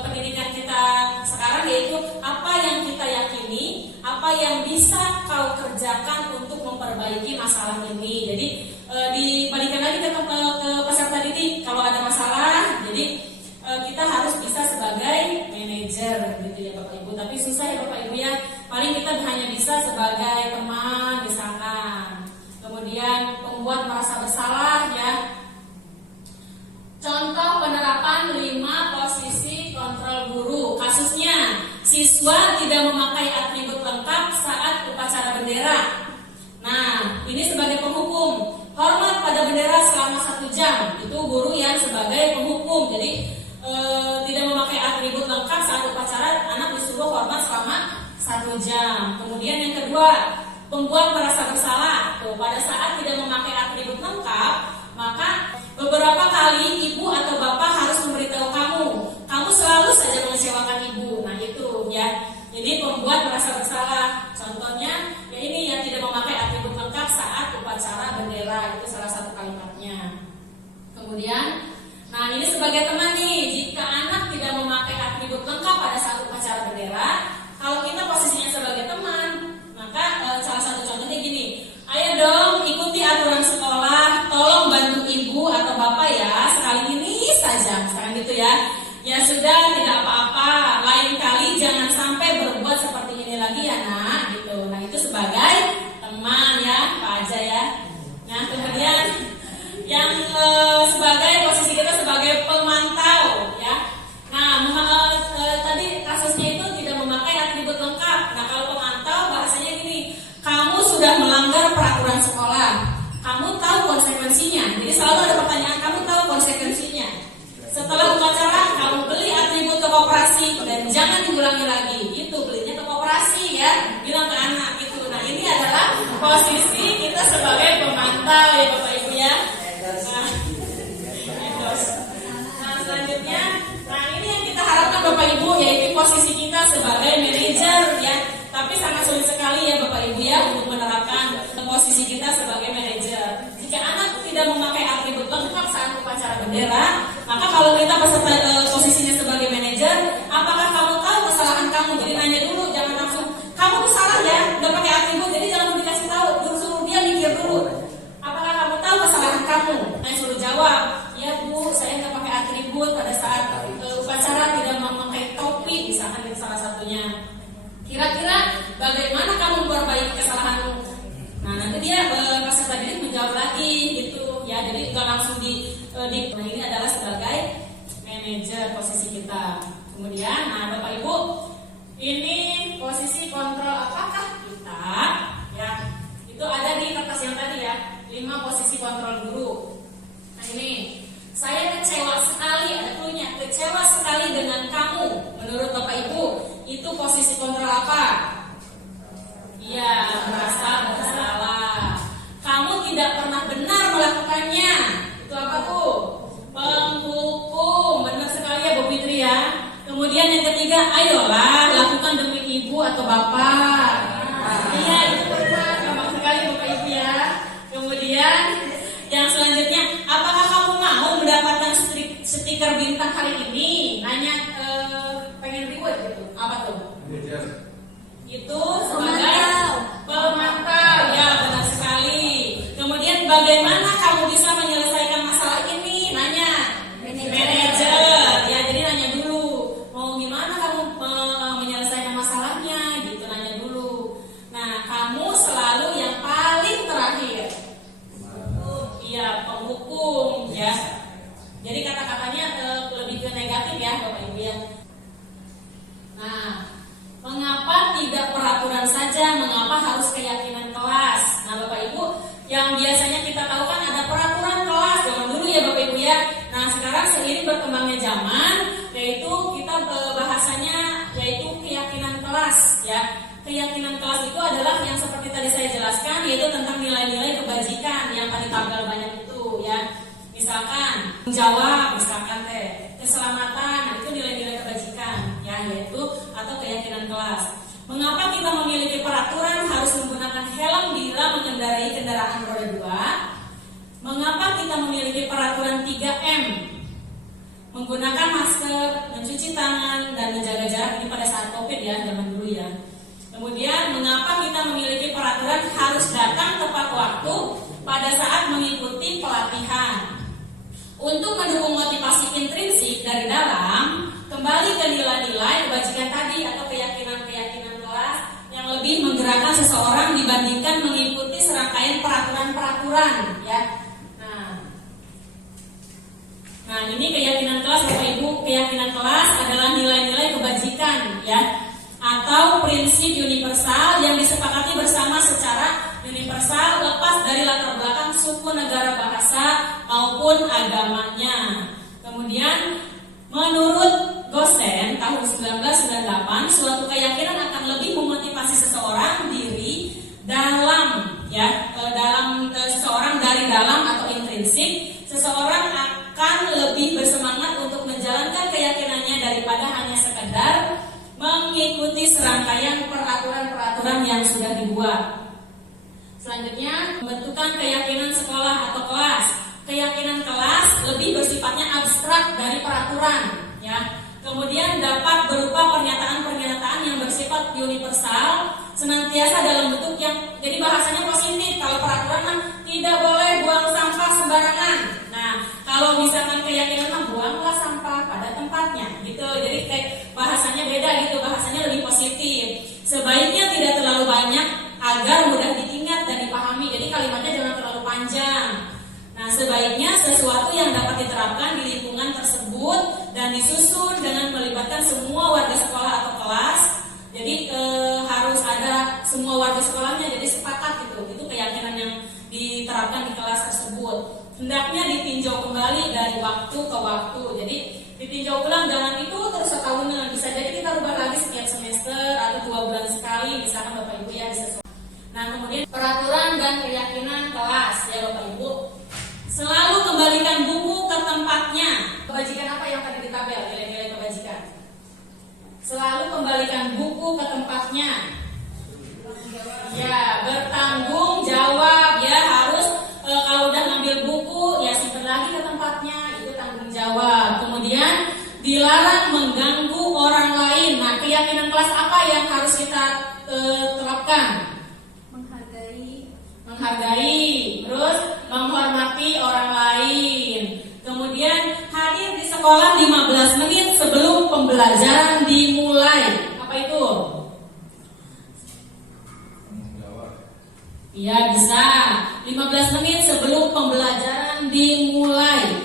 pendidikan kita sekarang yaitu apa yang kita yakini, apa yang bisa kau kerjakan untuk memperbaiki masalah ini. Jadi dibalikan lagi ke peserta didik kalau ada masalah. Jadi kita harus bisa sebagai manajer gitu ya Bapak Ibu. Tapi susah ya Bapak Ibu ya. Paling kita hanya bisa sebagai teman misalkan. Kemudian pembuat merasa bersalah ya. Contoh penerapan 5 posisi kontrol guru. Kasusnya, siswa tidak memakai atribut lengkap saat upacara bendera. Nah, ini sebagai penghukum. Hormat pada bendera selama 1 jam. Itu guru yang sebagai penghukum. Jadi tidak memakai atribut lengkap saat upacara, anak disuruh hormat selama 1 jam. Kemudian yang kedua, pembuat merasa bersalah. Pada saat tidak memakai atribut lengkap, maka beberapa kali ibu atau bapak harus memberitahu kamu selalu saja mengecewakan ibu. Nah, itu ya. Jadi pembuat merasa bersalah. Contohnya ya ini yang tidak memakai atribut lengkap saat upacara bendera. Itu salah satu kalimatnya. Kemudian, nah ini sebagai teman nih, jika anak tidak memakai atribut lengkap pada saat upacara bendera, kalau kita posisinya sebagai teman, maka salah satu contohnya gini, ayo dong ikuti aturan sekolah, tolong bantu ibu atau bapak ya, sekali ini saja, misalkan gitu ya. Ya sudah, tidak apa-apa, lain kali jangan sampai berbuat seperti ini lagi ya nak, gitu. Nah, itu melanggar peraturan sekolah, kamu tahu konsekuensinya. Jadi selalu ada pertanyaan, kamu tahu konsekuensinya. Setelah upacara, kamu beli atribut ke koperasi dan jangan diulangi lagi. Itu belinya ke koperasi ya, bilang ke anak itu. Nah ini adalah posisi kita sebagai pemantau ya Bapak Ibu ya. Nah selanjutnya, nah ini yang kita harapkan Bapak Ibu, yaitu posisi kita sebagai manajer ya. Tapi sangat sulit sekali ya Bapak Ibu ya untuk menerapkan posisi kita sebagai manajer. Jika anak tidak memakai atribut lengkap saat upacara bendera, maka kalau kita posisinya sebagai manajer, apakah kamu tahu kesalahan kamu? Jadi nanya dulu, jangan langsung kamu tuh salah ya, udah pakai atribut, jadi jangan dikasih tahu, suruh dia mikir dulu. Apakah kamu tahu kesalahan kamu? Nah suruh jawab, ya Bu, saya nggak pakai atribut pada saat upacara, tidak memakai topi, misalkan itu salah satunya. Kira-kira bagaimana kamu memperbaiki kesalahanmu? Nah nanti dia peserta didik menjawab lagi gitu ya. Jadi nggak langsung nah ini adalah sebagai manajer posisi kita. Kemudian, nah Bapak Ibu, ini posisi kontrol apakah kita ya itu ada di kertas yang tadi ya, 5 posisi kontrol guru. Nah ini saya kecewa sekali, ada cluenya, kecewa sekali dengan kamu. Menurut Bapak Ibu, itu posisi kontrol apa? Iya, merasa bersalah. Kamu tidak pernah benar melakukannya. Itu apa tuh? Penghukum. Benar sekali ya Bu Fitri ya. Kemudian yang ketiga, ayolah lakukan demi ibu atau bapak. Iya, itu benar. Gampang sekali Bapak Ibu ya. Kemudian yang selanjutnya, apakah kamu mau mendapatkan stiker bintang hari ini? Nanya pengen reward gitu. Apa tuh? Itu sebagai pemantau. Ya benar sekali. Kemudian bagaimana kamu bisa menyelesaikan masalah ini? Nanya manajer. Ya jadi nanya dulu. Mau gimana kamu menyelesaikan masalahnya? Gitu nanya dulu. Nah kamu selalu yang paling terakhir. Iya penghukum ya. Jadi kata-katanya lebih ke negatif ya Bapak Ibu ya. Nah mengapa tidak peraturan saja? Mengapa harus keyakinan kelas? Nah Bapak Ibu, yang biasanya kita tahu kan ada peraturan kelas zaman dulu ya Bapak Ibu ya. Nah sekarang seiring berkembangnya zaman, yaitu kita bahasanya yaitu keyakinan kelas ya. Keyakinan kelas itu adalah yang seperti tadi saya jelaskan, yaitu tentang nilai-nilai kebajikan yang tadi tabel banyak itu ya. Misalkan menjawab, misalkan keselamatan, nah itu nilai-nilai kebajikan ya, yaitu atau keyakinan kelas. Mengapa kita memiliki peraturan harus menggunakan helm bila mengendarai kendaraan roda 2? Mengapa kita memiliki peraturan 3M? Menggunakan masker, mencuci tangan, dan menjaga jarak ini pada saat COVID ya, zaman dulu ya. Kemudian mengapa kita memiliki peraturan harus datang tepat waktu pada saat mengikuti pelatihan? Untuk mendukung motivasi intrinsik dari dalam, kembali ke nilai-nilai kebajikan tadi atau keyakinan-keyakinan kelas yang lebih menggerakkan seseorang dibandingkan mengikuti serangkaian peraturan-peraturan ya. Nah ini keyakinan kelas Bapak Ibu. Keyakinan kelas adalah nilai-nilai kebajikan ya, atau prinsip universal yang disepakati bersama secara universal lepas dari latar belakang suku, negara, bahasa maupun agamanya. Kemudian menurut Gosen tahun 1998, suatu keyakinan akan lebih memotivasi seseorang diri dalam seseorang dari dalam atau intrinsik. Seseorang akan lebih bersemangat untuk menjalankan keyakinannya daripada hanya sekedar mengikuti serangkaian peraturan-peraturan yang sudah dibuat. Selanjutnya, pembentukan keyakinan sekolah atau kelas. Keyakinan kelas lebih bersifatnya abstrak dari peraturan, ya. Kemudian dapat berupa pernyataan-pernyataan yang bersifat universal, senantiasa dalam bentuk yang jadi bahasanya positif. Kalau peraturan tidak boleh buang sampah sembarangan. Nah, kalau misalkan keyakinan buanglah sampah pada tempatnya, gitu. Jadi kayak bahasanya beda gitu, bahasanya lebih positif. Sebaiknya tidak terlalu banyak agar mudah diingat dan dipahami. Jadi kalimatnya jangan terlalu panjang. Nah, sebaiknya sesuatu yang dapat diterapkan di lingkungan tersebut dan disusun dengan melibatkan semua warga sekolah atau kelas. Jadi harus ada semua warga sekolahnya, jadi sepakat gitu. Itu keyakinan hendaknya ditinjau kembali dari waktu ke waktu. Jadi ditinjau ulang, jangan itu terus setahunan. Bisa jadi kita rubah lagi setiap semester atau 2 bulan sekali, misalkan Bapak Ibu ya disesuaikan. Nah, kemudian peraturan dan keyakinan kelas ya Bapak Ibu. Selalu kembalikan buku ke tempatnya. Kebajikan apa yang tadi di tabel, nilai-nilai kebajikan? Selalu kembalikan buku ke tempatnya. Ya, bertanggung jawab ya, harus kalau udah ngambil buku ya simpan lagi ke tempatnya, itu tanggung jawab. Kemudian dilarang mengganggu orang lain. Nah, keyakinan kelas apa yang harus kita terapkan? Menghargai, terus menghormati orang lain. Kemudian hadir di sekolah 15 menit sebelum pembelajaran dimulai. Apa itu? Iya, bisa 15 menit sebelum pembelajaran dimulai.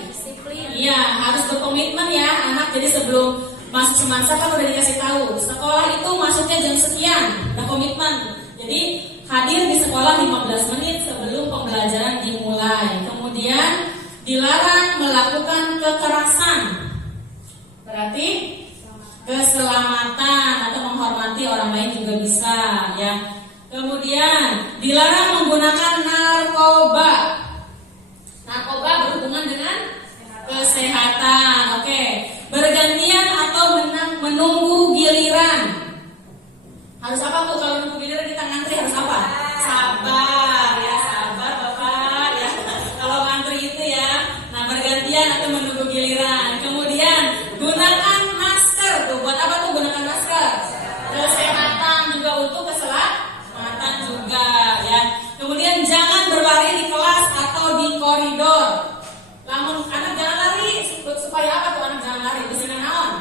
Iya, harus berkomitmen ya anak. Jadi sebelum masuk semasa kan udah dikasih tahu, sekolah itu masuknya jam sekian, udah komitmen. Jadi hadir di sekolah 15 menit sebelum pembelajaran dimulai. Kemudian dilarang melakukan kekerasan. Berarti keselamatan atau menghormati orang lain juga bisa ya. Kemudian dilarang menggunakan narkoba. Narkoba berhubungan dengan kesehatan. Oke. Bergantian atau menunggu giliran. Harus apa tuh kalau nunggu giliran kita ngantri harus apa? Sabar ya, sabar Bapak ya. Kalau ngantri itu ya. Nah, bergantian atau menunggu giliran. Kemudian gunakan masker tuh. Buat apa tuh gunakan masker? Kesehatan juga, untuk keselamatan juga ya. Kemudian jangan berlari di kelas atau di koridor. Namun anak jangan lari, supaya apa tuh anak jangan lari? Besi naon?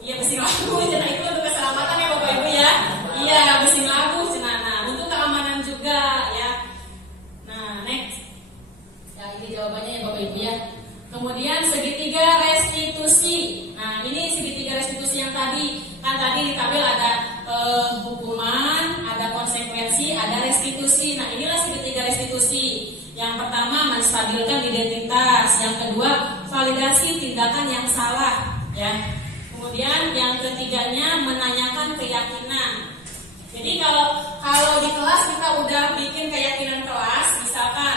Iya, besi lampu. Nah, itu untuk keselamatan ya Bapak Ibu ya. Iya, besi lampu cenana. Untuk keamanan juga ya. Nah, next. Ya, ini jawabannya ya Bapak Ibu ya. Kemudian segitiga restitusi. Nah, ini segitiga restitusi yang tadi. Kan tadi di tabel ada hukuman, ada konsekuensi, ada restitusi. Nah, inilah segitiga restitusi. Yang pertama, menstabilkan identitas. Yang kedua, validasi tindakan yang salah ya. Kemudian yang ketiganya, menanyakan keyakinan. Jadi kalau di kelas kita udah bikin keyakinan kelas, misalkan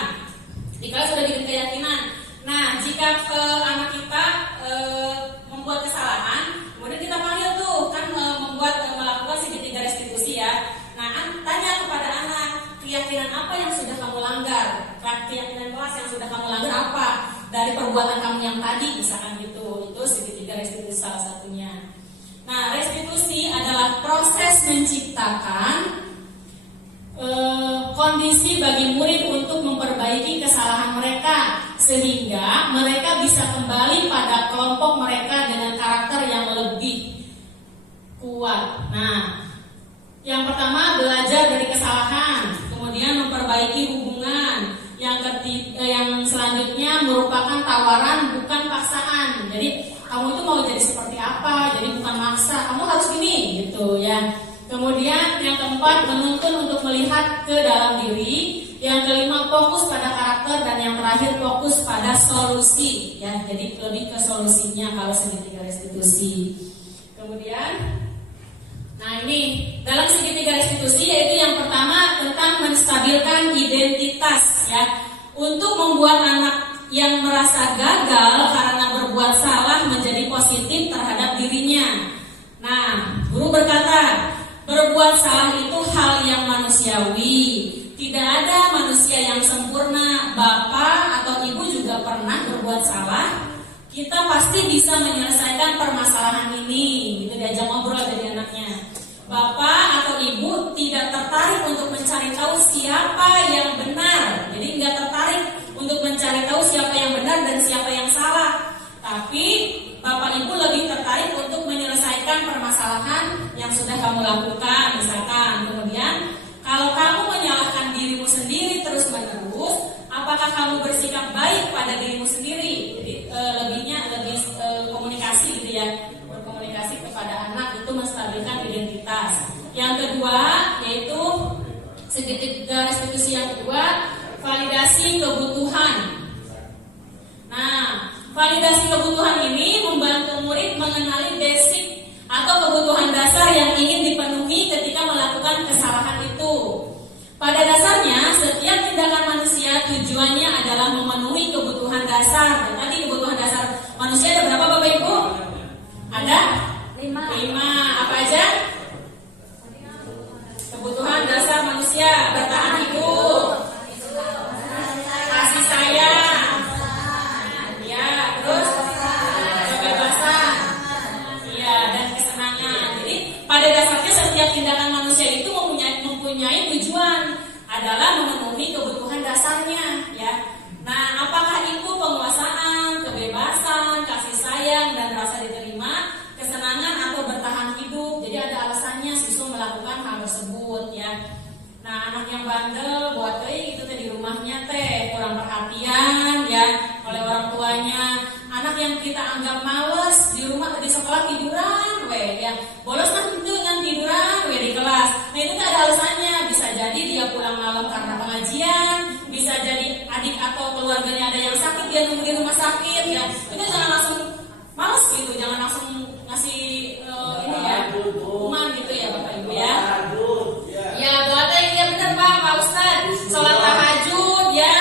di kelas udah bikin keyakinan. Nah, jika anak kita membuat kesalahan, kemudian kita panggil tuh kan melakukan segitiga restitusi ya. Nah, tanya kepada anak, keyakinan apa yang sudah kamu langgar? Keyakinan kelas yang sudah kamu langgar apa dari perbuatan kamu yang tadi, misalkan gitu. Itu segitiga restitusi salah satunya. Nah, restitusi adalah proses menciptakan kondisi bagi murid untuk memperbaiki kesalahan mereka sehingga mereka bisa kembali pada kelompok mereka dengan karakter yang lebih kuat. Nah, yang pertama belajar dari kesalahan, kemudian memperbaiki hubungan. Yang selanjutnya merupakan tawaran bukan paksaan. Jadi kamu itu mau jadi seperti apa? Jadi bukan maksa, kamu harus gini gitu ya. Kemudian yang keempat, menuntun untuk melihat ke dalam diri. Yang kelima, fokus pada karakter. Dan yang terakhir, fokus pada solusi ya. Jadi lebih ke solusinya kalau segitiga restitusi. Kemudian nah, ini dalam segitiga restitusi yaitu yang pertama tentang menstabilkan identitas ya. Untuk membuat anak yang merasa gagal karena berbuat salah menjadi positif terhadap dirinya. Nah, guru berkata, berbuat salah itu hal yang manusiawi. Tidak ada manusia yang sempurna. Bapak atau ibu juga pernah berbuat salah. Kita pasti bisa menyelesaikan permasalahan ini. Itu diajak ngobrol dari anaknya. Bapak atau ibu tidak tertarik untuk mencari tahu siapa yang benar. Jadi nggak tertarik untuk mencari tahu siapa yang benar dan siapa yang salah. Tapi bapak ibu lebih tertarik untuk menyelesaikan permasalahan yang sudah kamu lakukan. Misalkan kemudian kalau kamu menyalahkan dirimu sendiri terus menerus, apakah kamu bersikap baik pada dirimu sendiri? Jadi lebih komunikasi gitu ya. Berkomunikasi kepada anak itu menstabilkan identitas. Yang kedua yaitu segitiga restitusi yang kedua, validasi kebutuhan. Nah, validasi kebutuhan ini membantu murid mengenali basic atau kebutuhan dasar yang ingin dipenuhi ketika melakukan kesalahan itu. Pada dasarnya, setiap tindakan manusia tujuannya adalah memenuhi kebutuhan dasar. Dan tadi kebutuhan dasar manusia ada berapa Bapak Ibu? Ada? 5. Apa aja? Kebutuhan dasar manusia: bertahan hidup, kasih sayang, ya, terus kebebasan, ya, dan kesenangan. Jadi pada dasarnya setiap tindakan manusia itu mempunyai tujuan, adalah memenuhi kebutuhan dasarnya, ya. Nah, apakah itu penguasaan, kebebasan, kasih sayang, dan rasa diterima, kesenangan, atau bertahan hidup? Jadi ada alasannya siswa melakukan hal tersebut, ya. Nah, anak yang bandel buat itu teh di rumahnya teh kurang perhatian, ya, oleh orang tuanya. Anak yang kita anggap males di rumah, di sekolah tiduran, ya, bolos kan itu dengan tiduran, di kelas. Nah, itu tuh ada alasannya. Bisa jadi dia pulang malam karena pengajian, bisa jadi adik atau keluarganya ada yang sakit, dia nunggu di rumah sakit, ya. Itu jangan langsung males gitu, jangan langsung ngasih ini ya, hukuman gitu ya Bapak Ibu, ya. Ya, buatnya ya benar Pak Ustaz. Sholat tahajud, ya,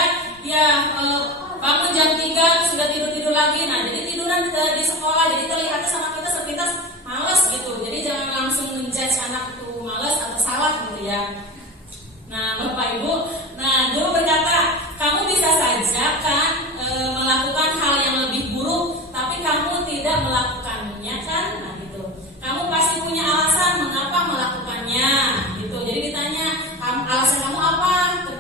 bangun jam 3 sudah tidur lagi. Nah, jadi tiduran di sekolah, jadi terlihatnya sama kita sepintas males gitu. Jadi jangan langsung menjudge anak itu males atau salah gitu ya. Nah, Bapak Ibu, guru berkata, kamu bisa saja kan melakukan hal yang lebih buruk, tapi kamu tidak melakukannya kan? Nah, gitu. Kamu pasti punya alasan mengapa melakukannya, gitu. Jadi ditanya, alasan kamu apa?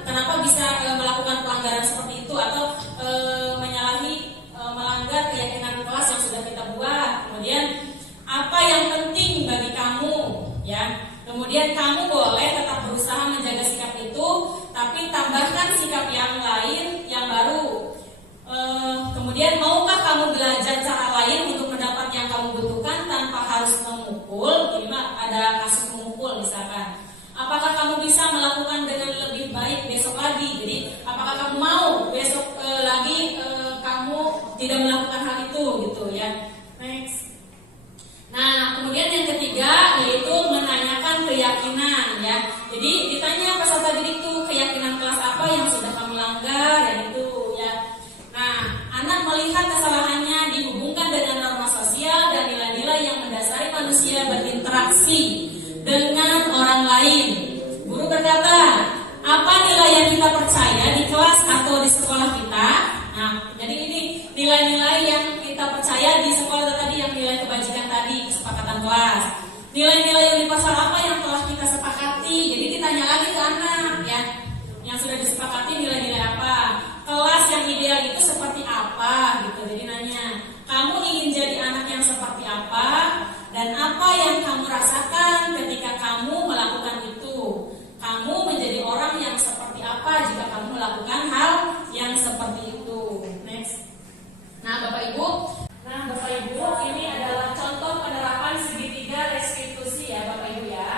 Kenapa bisa melakukan pelanggaran seperti itu atau melanggar keyakinan kelas yang sudah kita buat? Kemudian apa yang penting bagi kamu, ya? Kemudian kamu boleh tetap berusaha menjaga sikap itu, tapi tambahkan sikap yang lain, yang baru. Kemudian maukah kamu belajar cara lain untuk mendapat yang kamu butuhkan tanpa harus memukul? Ini mah ada kasus memukul misalkan. Apakah kamu bisa melakukan dengan lebih baik besok lagi? Jadi apakah kamu mau besok lagi kamu tidak melakukan hal itu gitu ya? Next. Nah, kemudian yang ketiga yaitu menanyakan keyakinan, ya. Jadi ditanya peserta didik itu keyakinan kelas apa yang sudah kamu langgar, ya itu, ya. Nah, anak melihat kesalahannya dihubungkan dengan norma sosial dan nilai-nilai yang mendasari manusia berinteraksi dengan orang lain. Guru berkata, apa nilai yang kita percaya di kelas atau di sekolah kita? Nah, jadi ini nilai-nilai yang kita percaya di sekolah tadi, yang nilai kebajikan tadi, kesepakatan kelas. Nilai-nilai universal apa yang telah kita sepakati? Jadi ditanya lagi ke anak, ya, yang sudah disepakati nilai-nilai apa? Kelas yang ideal itu seperti apa? Gitu. Jadi nanya, kamu ingin jadi anak yang seperti apa? Dan apa yang kamu rasakan ketika kamu melakukan itu? Kamu menjadi orang yang seperti apa jika kamu melakukan hal yang seperti itu? Next. Nah, Bapak Ibu, ini adalah contoh penerapan segitiga restitusi ya, Bapak Ibu ya.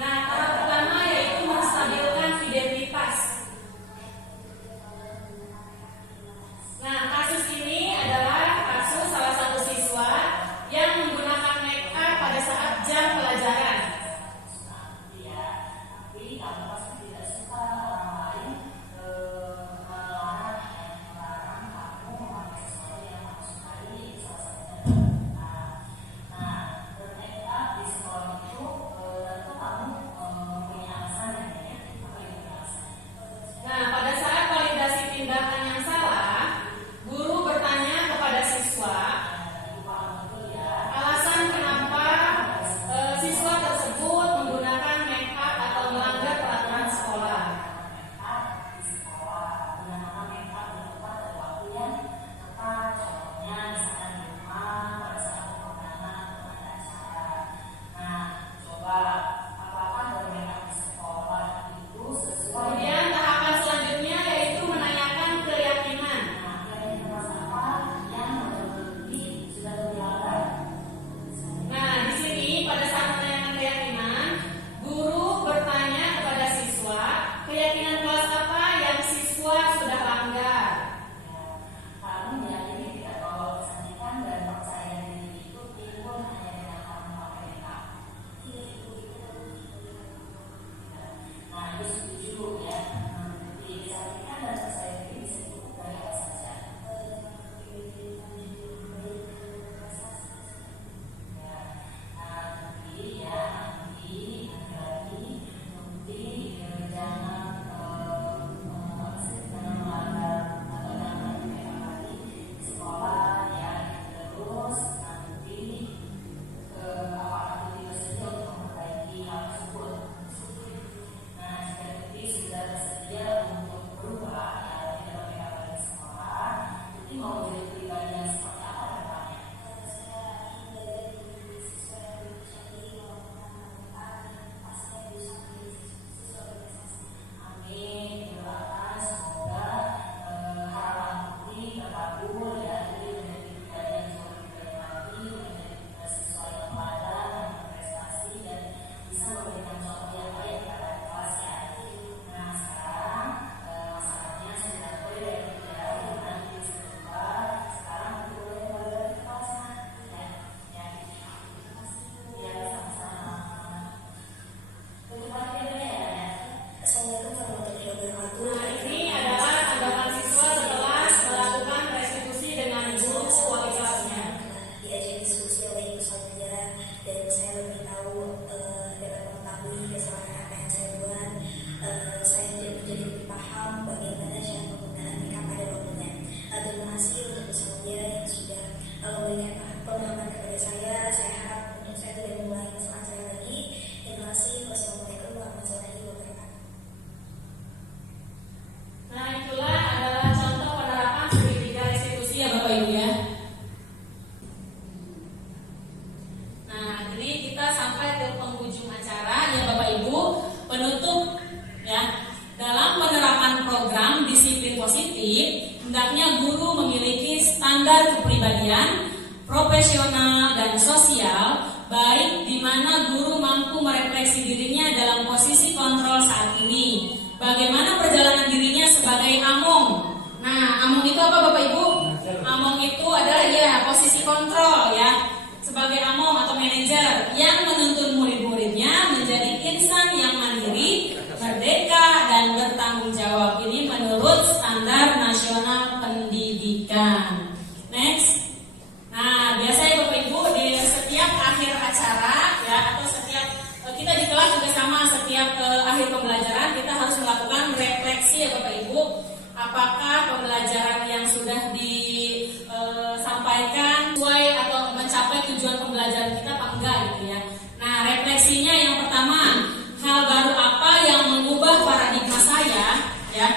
Nah, tahap pertama yaitu menstabilkan identitas. Nah, kasus ini adalah kasus salah satu siswa yang menggunakan make up pada saat jam pelajaran. hendaknya guru memiliki standar kepribadian, profesional dan sosial, baik di mana guru mampu merefleksi dirinya dalam posisi kontrol saat ini. Bagaimana perjalanan dirinya sebagai among. Nah, among itu apa Bapak Ibu? Among itu adalah ya posisi kontrol ya, sebagai among atau manajer yang menuntun murid-muridnya menjadi insan yang mandiri, merdeka dan bertanggung jawab. Ini menurut standar nasional pendidikan. Next. Nah, biasanya Bapak Ibu di setiap akhir acara ya, atau setiap kita di kelas juga sama, setiap akhir pembelajaran kita harus melakukan refleksi ya Bapak Ibu. Apakah pembelajaran yang sudah disampaikan sesuai atau mencapai tujuan pembelajaran kita apa enggak gitu ya. Nah, refleksinya yang pertama, hal baru apa yang mengubah paradigma saya ya.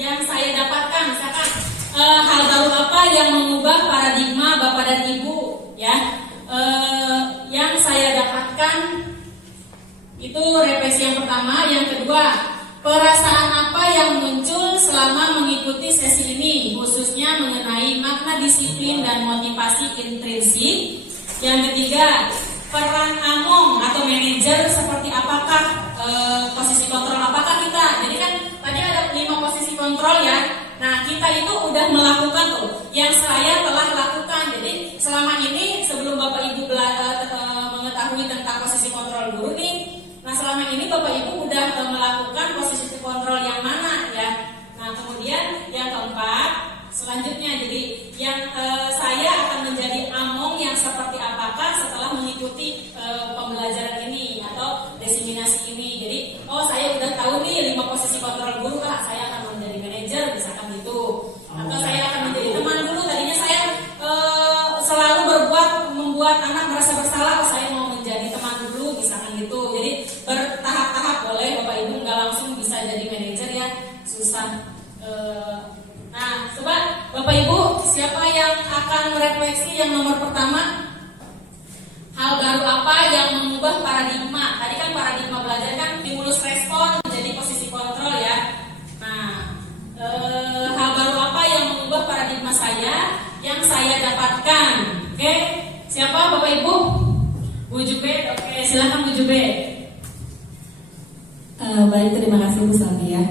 Yang saya dapatkan, misalkan hal baru apa yang mengubah paradigma Bapak dan Ibu ya. Yang saya dapatkan itu refleksi yang pertama. Yang kedua, perasaan apa yang muncul selama mengikuti sesi ini, khususnya mengenai makna disiplin dan motivasi intrinsik. Yang ketiga, peran among atau manajer seperti apakah, posisi kontrol apakah kita. Jadi kan tadi ada 5 posisi kontrol ya. Nah, kita itu udah melakukan tuh yang saya telah lakukan. Jadi selama ini sebelum Bapak Ibu mengetahui tentang posisi kontrol guru nih, nah selama ini Bapak Ibu udah melakukan posisi kontrol yang mana ya. Nah, kemudian yang keempat, selanjutnya jadi yang saya akan menjadi among yang seperti apakah setelah mengikuti pembelajaran ini atau desiminasi ini. Jadi saya udah tahu nih 5 posisi kontrol guru, saya akan menjadi manajer misalkan gitu, atau saya akan menjadi teman dulu. Tadinya saya selalu membuat anak merasa bersalah, saya mau menjadi teman dulu misalkan gitu. Jadi bertahap-tahap boleh Bapak Ibu, nggak langsung bisa jadi manajer ya, susah. Nah, coba Bapak Ibu, siapa yang akan merefleksi yang nomor pertama? Hal baru apa yang mengubah paradigma? Tadi kan paradigma belajar kan stimulus respon menjadi posisi kontrol ya. Nah, hal baru apa yang mengubah paradigma saya yang saya dapatkan? Oke, siapa Bapak Ibu? Bu Jube, oke, silakan Bu Jube. Baik, terima kasih Bu Salvia.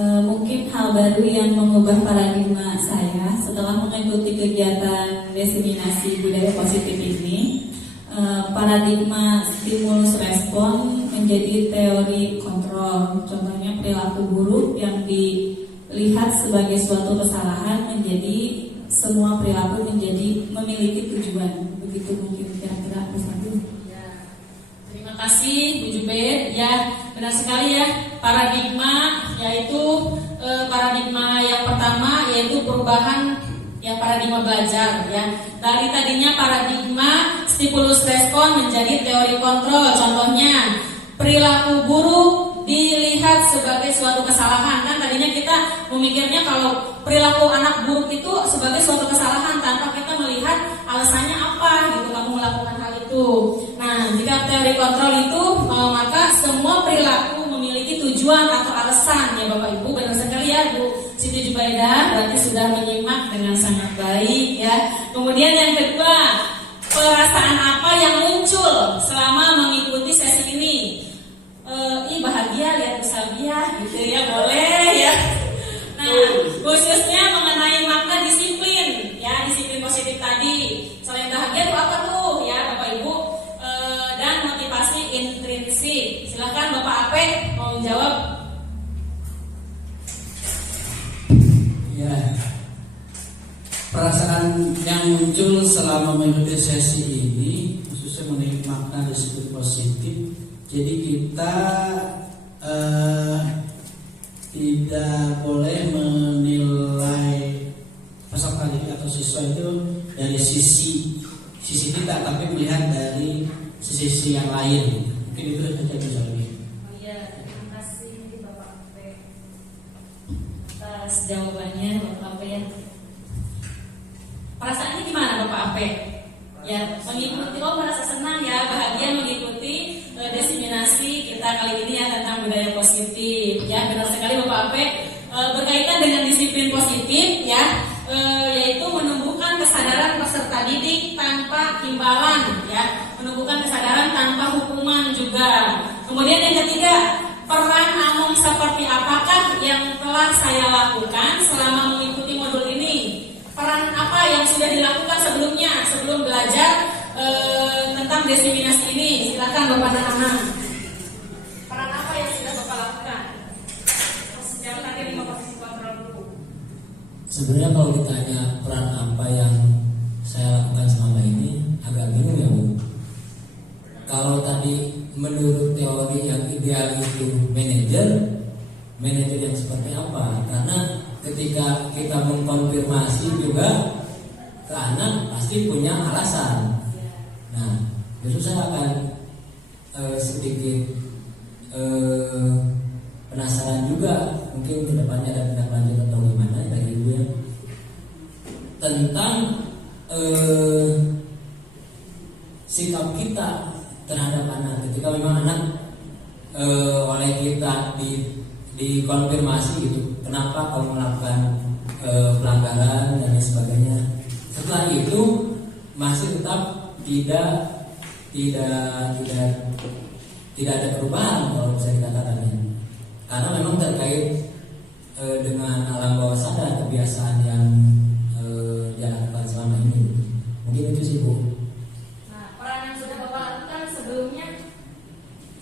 Mungkin hal baru yang mengubah paradigma saya setelah mengikuti kegiatan desiminasi budaya positif ini, paradigma stimulus respon menjadi teori kontrol. Contohnya perilaku buruk yang dilihat sebagai suatu kesalahan menjadi semua perilaku menjadi memiliki tujuan. Begitu mungkin kira-kira bersatu. Terima kasih Bu Jube. Ya, benar sekali ya. Paradigma yaitu paradigma yang pertama yaitu perubahan ya, paradigma belajar ya. Dari tadinya paradigma stimulus respon menjadi teori kontrol. Contohnya perilaku buruk dilihat sebagai suatu kesalahan. Kan tadinya kita memikirnya kalau perilaku anak buruk itu sebagai suatu kesalahan tanpa kita melihat alasannya apa gitu kamu melakukan hal itu. Nah, jika teori kontrol itu maka semua perilaku memiliki tujuan atau alasan ya Bapak Ibu. Benar sekali ya Bu Siti Jubaidah, berarti sudah menyimak dengan sangat baik ya. Kemudian yang kedua, perasaan apa yang muncul selama mengikuti sesi ini? Bahagia lihat Bu Salvia gitu ya, boleh ya. Nah, khususnya mengenai makna disiplin ya, disiplin positif tadi. Selain bahagia itu apa tuh ya Bapak Ibu? Dan motivasi intrinsik. Silakan Bapak Ape mau menjawab. Ya, perasaan yang muncul selama mengikuti sesi ini khususnya mengenai makna disiplin positif. Jadi kita tidak boleh menilai peserta didik atau siswa itu dari sisi kita, tapi melihat dari sisi yang lain. Mungkin itu saja bisa lebih. Iya, terima kasih Bapak Ape atas jawabannya Bapak Ape ya. Perasaannya gimana Bapak Ape? Ya, mengikuti, merasa senang ya, bahagia mengikuti desiminasi kita kali ini ya tentang budaya positif. Ya, benar sekali Bapak Ape. berkaitan dengan disiplin positif ya, yaitu menumbuhkan kesadaran peserta didik tanpa imbalan ya, menumbuhkan kesadaran tanpa hukuman juga. Kemudian yang ketiga, peran Among seperti apakah yang telah saya lakukan selama mengikuti modul ini? Peran apa yang sudah dilakukan sebelumnya, sebelum belajar tentang diseminasi ini? Silakan Bapak dan Anak. Peran apa yang sudah Bapak lakukan? Yang tadi 5 posisi kontrol dulu. Sebenarnya kalau ditanya peran apa yang saya lakukan selama ini, agak bingung ya Bu. Kalau tadi menurut teori yang ideal itu manajer yang seperti apa? Karena ketika kita mengkonfirmasi juga ke anak pasti punya alasan. Nah, justru saya akan sedikit penasaran juga, mungkin kedepannya ada tindak lanjut atau gimana dari Ibu ya, tentang sikap kita terhadap anak ketika memang anak oleh kita dikonfirmasi gitu, kenapa kamu melakukan pelanggaran dan lain sebagainya. Setelah itu masih tetap tidak ada perubahan kalau bisa dikatakan, karena memang terkait dengan alam bawah sadar kebiasaan yang dia lakukan selama ini. Mungkin itu sih Bu. Peran yang sudah Bapak lakukan sebelumnya?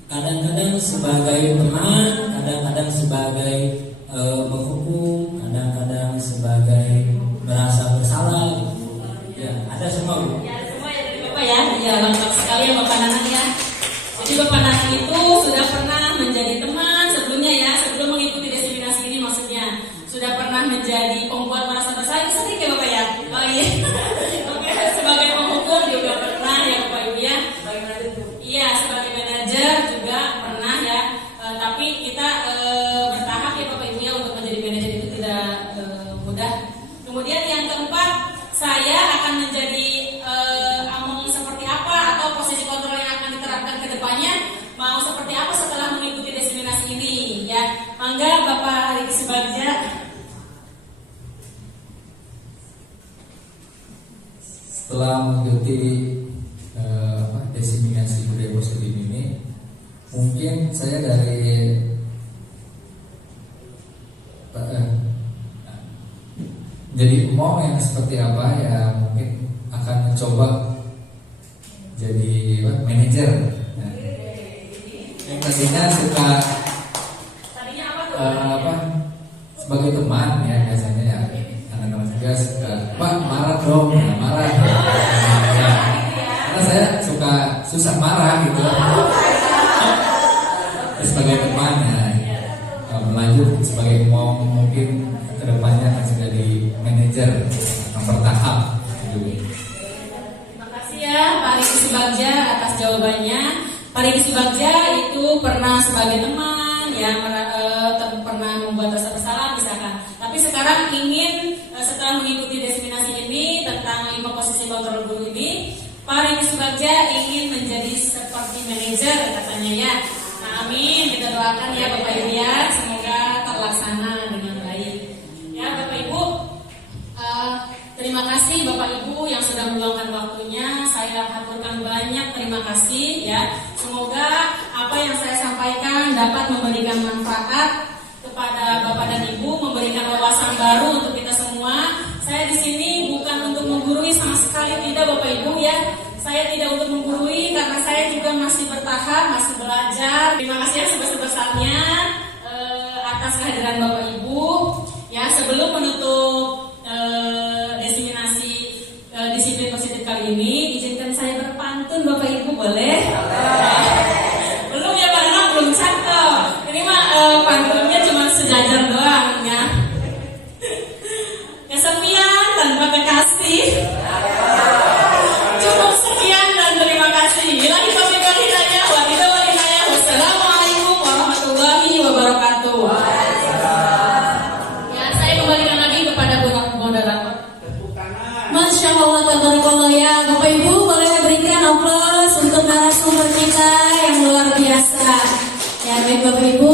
Kadang-kadang sebagai teman, kadang-kadang sebagai menghukum, kadang-kadang sebagai merasa bersalah. Ya, ada semua Bu. Ya, ada semua ya dari Bapak ya. Ya, lengkap sekali ya Bapak Nanang ya. Jadi Bapak Nanang itu sudah pernah menjadi teman sebelumnya ya, sebelum mengikuti diseminasi ini maksudnya. Sudah pernah menjadi pembuat merasa bersalah, itu sering ya Bapak ya? Oh iya. Oke, sebagai penghukum juga pernah ya Bapak Ibu ya. Iya, sebagai manajer juga pernah ya. Tapi kita bertahap ya Bapak Ibu ya, untuk menjadi manajer itu tidak mudah. Kemudian yang keempat, saya akan menjadi Among seperti apa, atau posisi kontrol yang akan diterapkan ke depannya mau seperti apa setelah mengikuti diseminasi ini ya. Mangga Bapak Riki Subagja. Setelah mengikuti diseminasi budaya positif ini, mungkin saya dari jadi mau yang seperti apa ya, mungkin akan mencoba jadi manajer. Nah, yang tadinya suka sebagai teman ya, biasanya ya anak-anak juga suka Pak marah dong, ya, marah ya. Karena saya suka susah marah gitu. Sebagai teman ya, melanjut sebagai mungkin kedepannya akan jadi manajer yang bertahap gitu. Terima kasih ya Pak Riki Subagja atas jawabannya. Pak Riki Subagja itu pernah sebagai teman ya, pernah membuat rasa bersalah misalkan. Tapi sekarang ingin setelah mengikuti diseminasi ini tentang 5 posisi kontrol guru ini, Pak Riki Subagja ingin menjadi seperti manajer katanya ya. Nah, amin, kita doakan ya Bapak Ibu ya, semoga terlaksana dengan baik. Ya Bapak Ibu, terima kasih Bapak Ibu yang sudah meluangkan waktunya. Saya haturkan banyak terima kasih ya. Semoga apa yang saya sampaikan dapat memberikan manfaat kepada Bapak dan Ibu, memberikan wawasan baru untuk kita semua. Saya di sini bukan untuk menggurui sama sekali, tidak Bapak Ibu ya. Saya tidak untuk menggurui karena saya juga masih bertahap, masih belajar. Terima kasih yang sebesar-besarnya atas kehadiran Bapak Ibu. Ya, sebelum menutup diseminasi disiplin positif kali ini, izinkan saya berpantun Bapak Ibu, boleh? Belum ya Pak Nana, belum cakep. Ini mah pantunnya cuma sejajar doang ya. Kesepian tanpa kekasih. Cukup sekian dan terima kasih. Bilahi taufiq wal hidayah. Wassalamualaikum warahmatullahi wabarakatuh. Ya, saya kembalikan lagi kepada Bu Moderator. Masya Allah, tabarakallah ya. Bapak Ibu boleh berikan aplaus untuk narasumber kita yang luar biasa. Ya baik Bapak Ibu,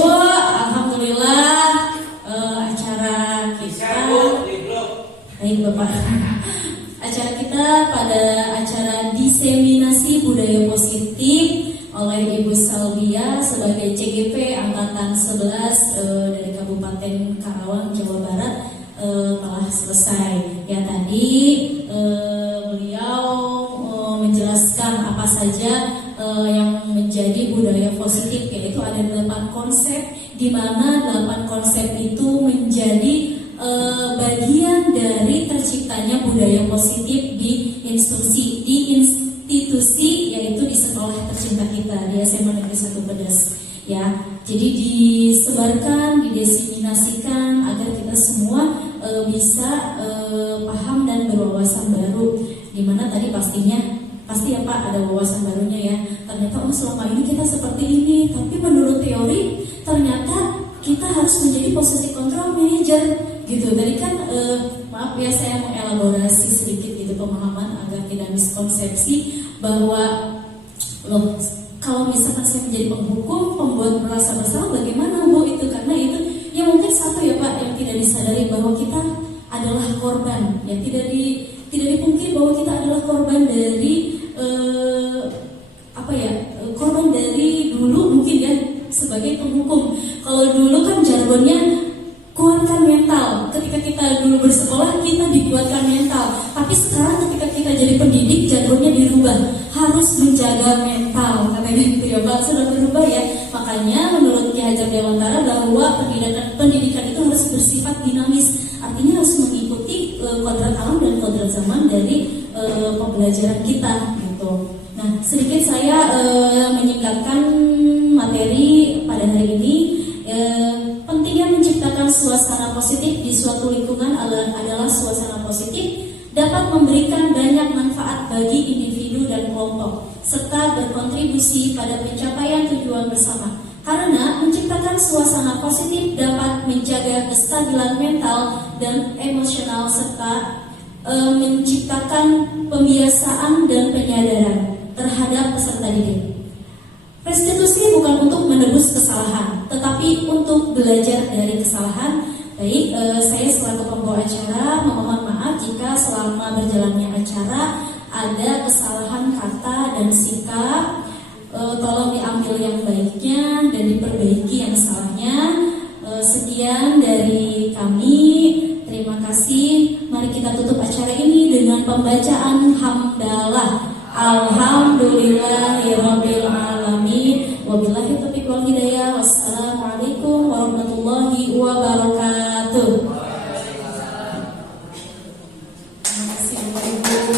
alhamdulillah acara Bapak. Acara kita pada acara diseminasi budaya positif oleh Ibu Salbia sebagai CGP Angkatan 11 dari Kabupaten Karawang, Jawa Barat telah selesai. Ya tadi beliau menjelaskan apa saja yang menjadi budaya positif, yaitu ada 8 konsep, di mana 8 konsep itu menjadi bagian dari terciptanya budaya positif di institusi yaitu di sekolah tercinta kita di SMA Negeri 1 Pedas. Ya, jadi disebarkan, didiseminasikan agar kita semua bisa paham dan berwawasan baru. Dimana tadi pasti ya Pak ada wawasan barunya ya. Ternyata selama ini kita seperti ini, tapi menurut teori ternyata kita harus menjadi posisi control manager gitu. Tadi kan maaf ya, saya mengelaborasi sedikit gitu pemahaman agar tidak miskonsepsi bahwa loh, kalau misalkan saya menjadi penghukum, pembuat merasa bersalah, bagaimana Bu itu? Karena itu ya mungkin satu ya Pak yang tidak disadari bahwa kita adalah korban, ya tidak dipungkiri bahwa kita adalah korban dari korban dari dulu mungkin ya sebagai penghukum. Kalau dulu kan jargonnya kuatkan mental. Ketika kita dulu bersekolah kita dikuatkan mental. Tapi sekarang ketika kita jadi pendidik jargonnya dirubah, harus menjaga mental. Katanya gitu ya Pak, sudah berubah ya. Makanya menurut Ki Hajar Dewantara bahwa pendidikan itu harus bersifat dinamis. Artinya harus mengikuti kodrat alam dan kodrat zaman dari pembelajaran kita gitu. Nah, sedikit saya menyingkatkan materi pada hari ini. Pentingnya menciptakan suasana positif di suatu lingkungan adalah suasana positif dapat memberikan banyak manfaat bagi individu dan kelompok serta berkontribusi pada pencapaian tujuan bersama. Karena menciptakan suasana positif dapat menjaga kestabilan mental dan emosional serta menciptakan pembiasaan dan penyadaran terhadap peserta didik. Restitusi bukan untuk menebus kesalahan, tetapi untuk belajar dari kesalahan. Baik, saya selaku pembawa acara memohon maaf jika selama berjalannya acara ada kesalahan kata dan sikap. Tolong diambil yang baiknya dan diperbaiki yang salahnya. Sekian dari kami. Terima kasih. Mari kita tutup acara ini dengan pembacaan hamdalah. Alhamdulillahirabbil alamin. Wabillahi taufiq wal hidayah. Wassalamualaikum warahmatullahi wabarakatuh. Terima kasih Bapak Ibu.